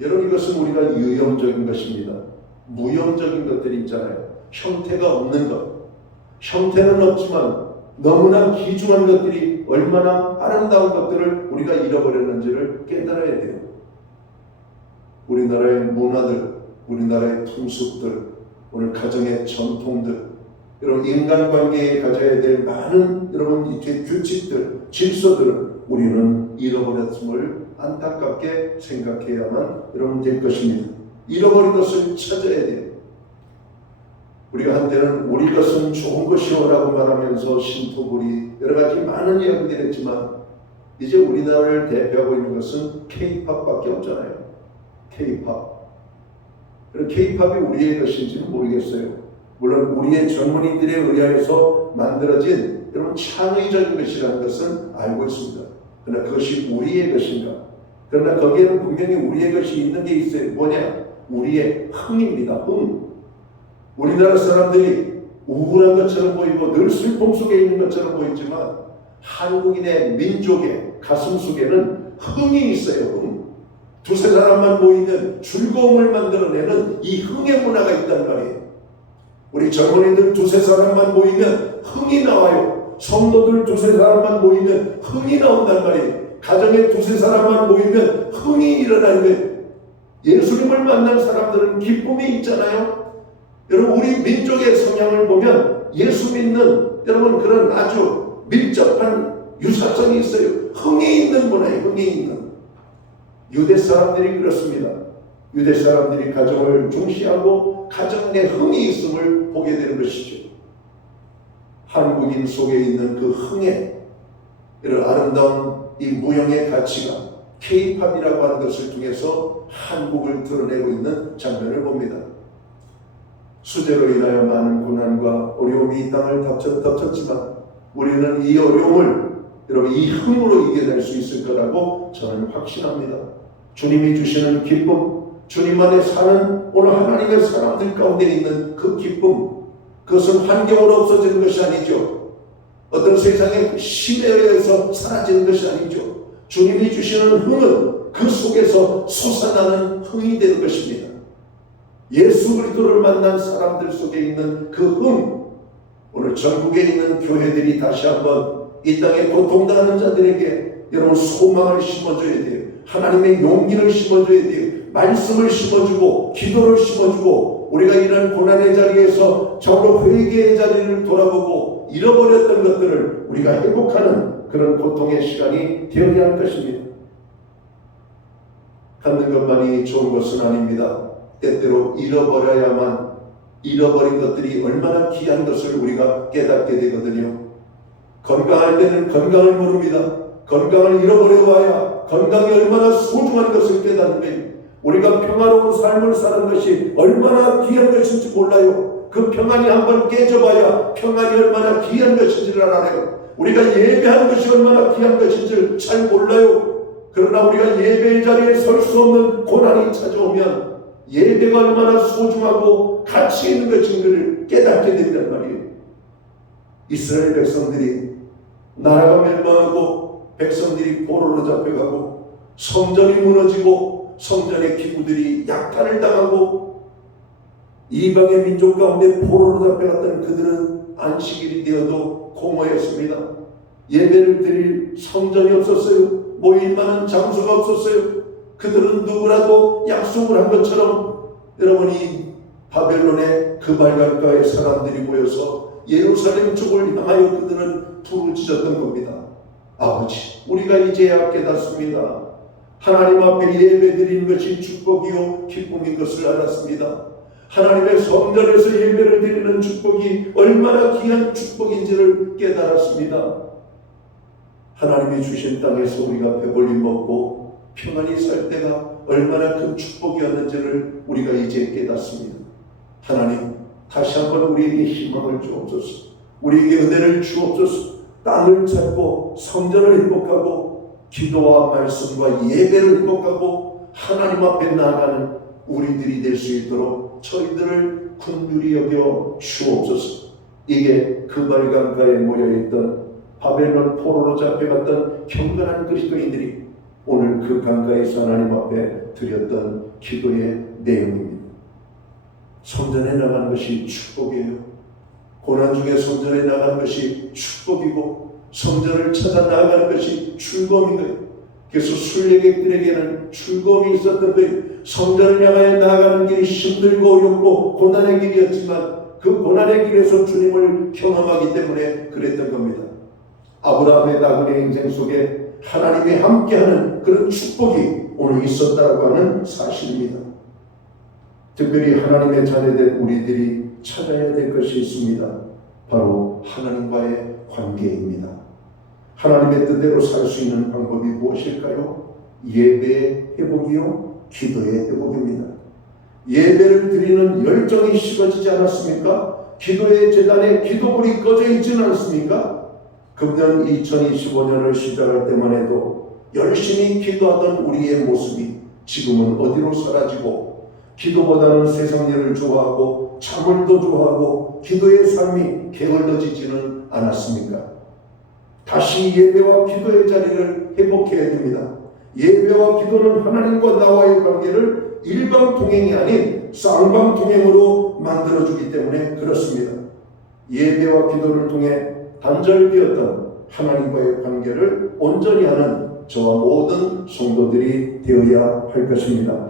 여러분 이것은 우리가 유형적인 것입니다. 무형적인 것들이 있잖아요. 형태가 없는 것. 형태는 없지만 너무나 귀중한 것들이 얼마나 아름다운 것들을 우리가 잃어버렸는지를 깨달아야 돼요. 우리나라의 문화들, 우리나라의 풍습들, 오늘 가정의 전통들, 이런 인간관계에 가져야 될 많은 여러분 이렇게 규칙들, 질서들을 우리는 잃어버렸음을 안타깝게 생각해야만 여러분 될 것입니다. 잃어버린 것을 찾아야 돼요. 우리가 한때는 우리 것은 좋은 것이오라고 말하면서 신토불이 여러 가지 많은 이야기를 했지만 이제 우리나라를 대표하고 있는 것은 K-팝밖에 없잖아요. K-팝. K-팝이 우리의 것인지는 모르겠어요. 물론 우리의 젊은이들에 의하여서 만들어진 여러분 창의적인 것이라는 것은 알고 있습니다. 그러나 그것이 우리의 것인가? 그러나 거기에는 분명히 우리의 것이 있는 게 있어요. 뭐냐? 우리의 흥입니다. 흥. 우리나라 사람들이 우울한 것처럼 보이고 늘 슬픔 속에 있는 것처럼 보이지만 한국인의 민족의 가슴 속에는 흥이 있어요. 흥. 두세 사람만 모이면 즐거움을 만들어내는 이 흥의 문화가 있단 말이에요. 우리 젊은이들 두세 사람만 모이면 흥이 나와요. 성도들 두세 사람만 모이면 흥이 나온단 말이에요. 가정에 두세 사람만 모이면 흥이 일어나는 거예요. 예수님을 만난 사람들은 기쁨이 있잖아요. 여러분, 우리 민족의 성향을 보면 예수 믿는 여러분 그런 아주 밀접한 유사성이 있어요. 흥이 있는 문화예요. 흥이 있는. 유대 사람들이 그렇습니다. 유대 사람들이 가정을 중시하고 가정 내 흥이 있음을 보게 되는 것이죠. 한국인 속에 있는 그 흥에 이런 아름다운 이 무형의 가치가 K-팝이라고 하는 것을 통해서 한국을 드러내고 있는 장면을 봅니다. 수재로 인하여 많은 고난과 어려움이 이 땅을 덮쳤지만 우리는 이 어려움을 여러분 이 흥으로 이겨낼 수 있을 거라고 저는 확신합니다. 주님이 주시는 기쁨, 주님 안에 사는 오늘 하나님의 사람들 가운데 있는 그 기쁨, 그것은 환경으로 없어지는 것이 아니죠. 어떤 세상의 신에 의해서 사라지는 것이 아니죠. 주님이 주시는 흥은 그 속에서 솟아나는 흥이 되는 것입니다. 예수 그리스도를 만난 사람들 속에 있는 그 흥, 오늘 전국에 있는 교회들이 다시 한번 이 땅에 고통당하는 자들에게 여러분 소망을 심어줘야 돼요. 하나님의 용기를 심어줘야 돼요. 말씀을 심어주고 기도를 심어주고 우리가 이런 고난의 자리에서 정말 회개의 자리를 돌아보고 잃어버렸던 것들을 우리가 회복하는 그런 고통의 시간이 되어야 할 것입니다. 갖는 것만이 좋은 것은 아닙니다. 때때로 잃어버린 것들이 얼마나 귀한 것을 우리가 깨닫게 되거든요. 건강할 때는 건강을 모릅니다. 건강을 잃어버려봐야 건강이 얼마나 소중한 것을 깨닫는 거예요. 우리가 평화로운 삶을 사는 것이 얼마나 귀한 것인지 몰라요. 그 평안이 한번 깨져봐야 평안이 얼마나 귀한 것인지를 알아요. 우리가 예배하는 것이 얼마나 귀한 것인지를 잘 몰라요. 그러나 우리가 예배의 자리에 설 수 없는 고난이 찾아오면 예배가 얼마나 소중하고 가치 있는 것인지를 깨닫게 된단 말이에요. 이스라엘 백성들이 나라가 멸망하고 백성들이 포로로 잡혀가고 성전이 무너지고 성전의 기구들이 약탈을 당하고 이방의 민족 가운데 포로로 잡혀갔던 그들은 안식일이 되어도 공허했습니다. 예배를 드릴 성전이 없었어요. 모일 만한 장소가 없었어요. 그들은 누구라도 약속을 한 것처럼 여러분이 바벨론의 그 발강가의 사람들이 모여서 예루살렘 쪽을 향하여 그들은 부르짖었던 겁니다. 아버지, 우리가 이제야 깨닫습니다. 하나님 앞에 예배드리는 것이 축복이요 기쁨인 것을 알았습니다. 하나님의 성전에서 예배를 드리는 축복이 얼마나 귀한 축복인지를 깨달았습니다. 하나님이 주신 땅에서 우리가 배불리 먹고 평안히 살 때가 얼마나 큰 축복이었는지를 우리가 이제 깨닫습니다. 하나님, 다시 한번 우리에게 희망을 주옵소서. 우리에게 은혜를 주옵소서. 땅을 찾고 성전을 회복하고 기도와 말씀과 예배를 회복하고 하나님 앞에 나아가는 우리들이 될 수 있도록 저희들을 긍휼히 여겨 주옵소서. 이게 그 발강가에 모여있던 바벨론 포로로 잡혀갔던 경건한 그리스도인들이 오늘 그 강가에서 하나님 앞에 드렸던 기도의 내용입니다. 성전에 나가는 것이 축복이에요. 고난 중에 성전에 나가는 것이 축복이고 성전을 찾아 나아가는 것이 즐거움인 거예요. 그래서 순례객들에게는 즐거움이 있었던 거예요. 성전을 향하여 나아가는 길이 힘들고 어렵고 고난의 길이었지만 그 고난의 길에서 주님을 경험하기 때문에 그랬던 겁니다. 아브라함의 나그네 인생 속에 하나님이 함께하는 그런 축복이 오늘 있었다고 하는 사실입니다. 특별히 하나님의 자녀된 우리들이 찾아야 될 것이 있습니다. 바로 하나님과의 관계입니다. 하나님의 뜻대로 살 수 있는 방법이 무엇일까요? 예배의 회복이요, 기도의 회복입니다. 예배를 드리는 열정이 식어지지 않았습니까? 기도의 제단에 기도불이 꺼져 있지는 않습니까? 금년 2025년을 시작할 때만 해도 열심히 기도하던 우리의 모습이 지금은 어디로 사라지고 기도보다는 세상 일을 좋아하고 잠을도 좋아하고 기도의 삶이 게을러지지는 않았습니까? 다시 예배와 기도의 자리를 회복해야 됩니다. 예배와 기도는 하나님과 나와의 관계를 일방통행이 아닌 쌍방통행으로 만들어주기 때문에 그렇습니다. 예배와 기도를 통해 단절되었던 하나님과의 관계를 온전히 하는 저와 모든 성도들이 되어야 할 것입니다.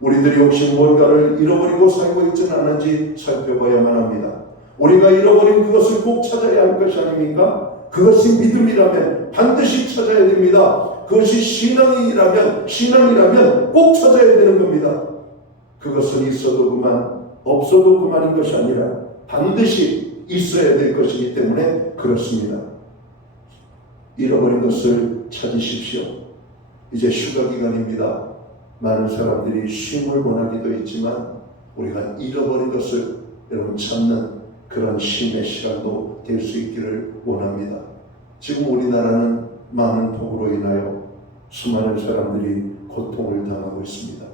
우리들이 혹시 뭔가를 잃어버리고 살고 있지는 않은지 살펴봐야만 합니다. 우리가 잃어버린 그것을 꼭 찾아야 할 것이 아닙니까? 그것이 믿음이라면 반드시 찾아야 됩니다. 그것이 신앙이라면 꼭 찾아야 되는 겁니다. 그것은 있어도 그만, 없어도 그만인 것이 아니라 반드시 있어야 될 것이기 때문에 그렇습니다. 잃어버린 것을 찾으십시오. 이제 휴가 기간입니다. 많은 사람들이 쉼을 원하기도 있지만 우리가 잃어버린 것을 여러분 찾는 그런 쉼의 시간도 될 수 있기를 원합니다. 지금 우리나라는 많은 폭우로 인하여 수많은 사람들이 고통을 당하고 있습니다.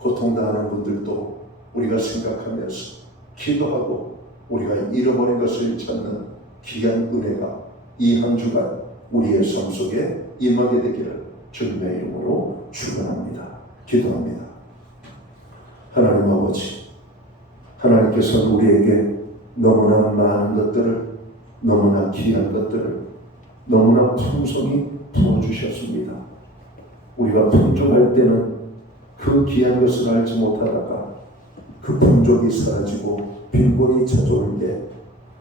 고통당하는 분들도 우리가 생각하면서 기도하고 우리가 잃어버린 것을 찾는 귀한 은혜가 이 한 주간 우리의 삶 속에 임하게 되기를 주님의 이름으로 축원합니다. 기도합니다. 하나님 아버지, 하나님께서는 우리에게 너무나 많은 것들을, 너무나 귀한 것들을 너무나 풍성히 부어주셨습니다. 우리가 풍족할 때는 그 귀한 것을 알지 못하다가 그 풍족이 사라지고 빈곤이 찾아올 때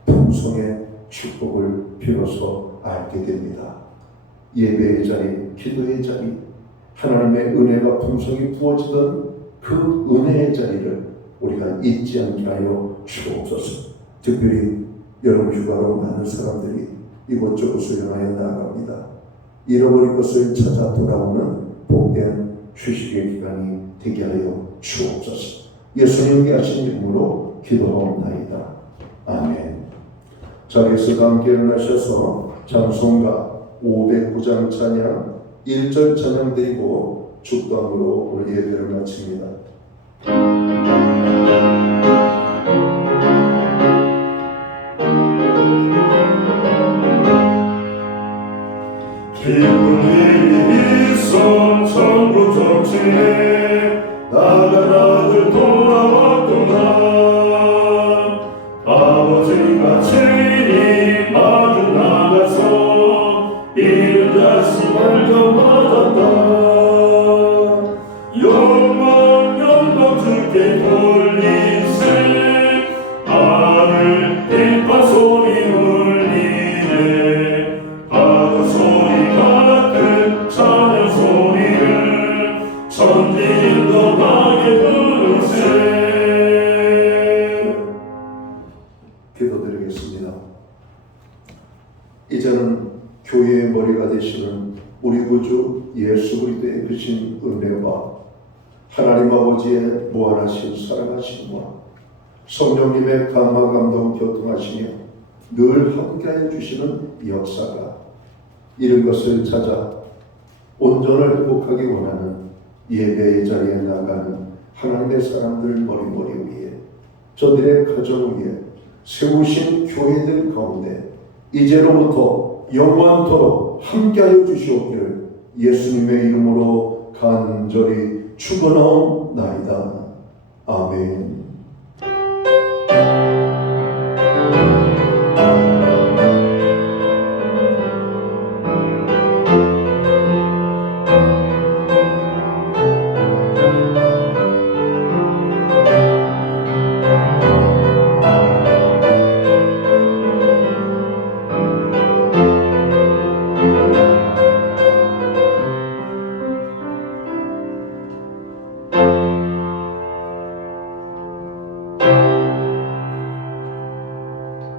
풍성의 축복을 비로소 알게 됩니다. 예배의 자리, 기도의 자리, 하나님의 은혜가 풍성히 부어지던 그 은혜의 자리를 우리가 잊지 않게 하여 주옵소서. 특별히 여름 휴가로 많은 사람들이 이곳저곳을 향하여 나아갑니다. 잃어버린 것을 찾아 돌아오는 복된 휴식의 기간이 되게 하여 주옵소서. 예수님께 하신 이름으로 기도하옵나이다. 아멘. 자리에서 함께 일어나셔서 찬송가 509장 찬양 1절 찬양 드리고 축도함으로 오늘 예배를 마칩니다. 기쁜 일이 있어 천국 정치에 나간 아들 돌아왔구나. 아버지가 친히 마주 나가서 이른 자식 발견받았다. 영광 주께 돌리세. 아들 뒷바 소리 울리네. 파도 소리 같은 찬양 소리를 천지인도 많이 부르세. 기도드리겠습니다. 이제는 교회의 머리가 되시는 우리 구주 예수 그리스도의 크신 은혜와 하나님 아버지의 무한하신 사랑하심과 성령님의 감화 감동 교통하시며 늘 함께하여 주시는 역사가 이런 것을 찾아 온전을 회복하기 원하는 예배의 자리에 나가는 하나님의 사람들 머리 위에 저들의 가정 위에 세우신 교회들 가운데 이제로부터 영원토록 함께하여 주시옵기를 예수님의 이름으로 간절히 축원하옵나이다. 아멘.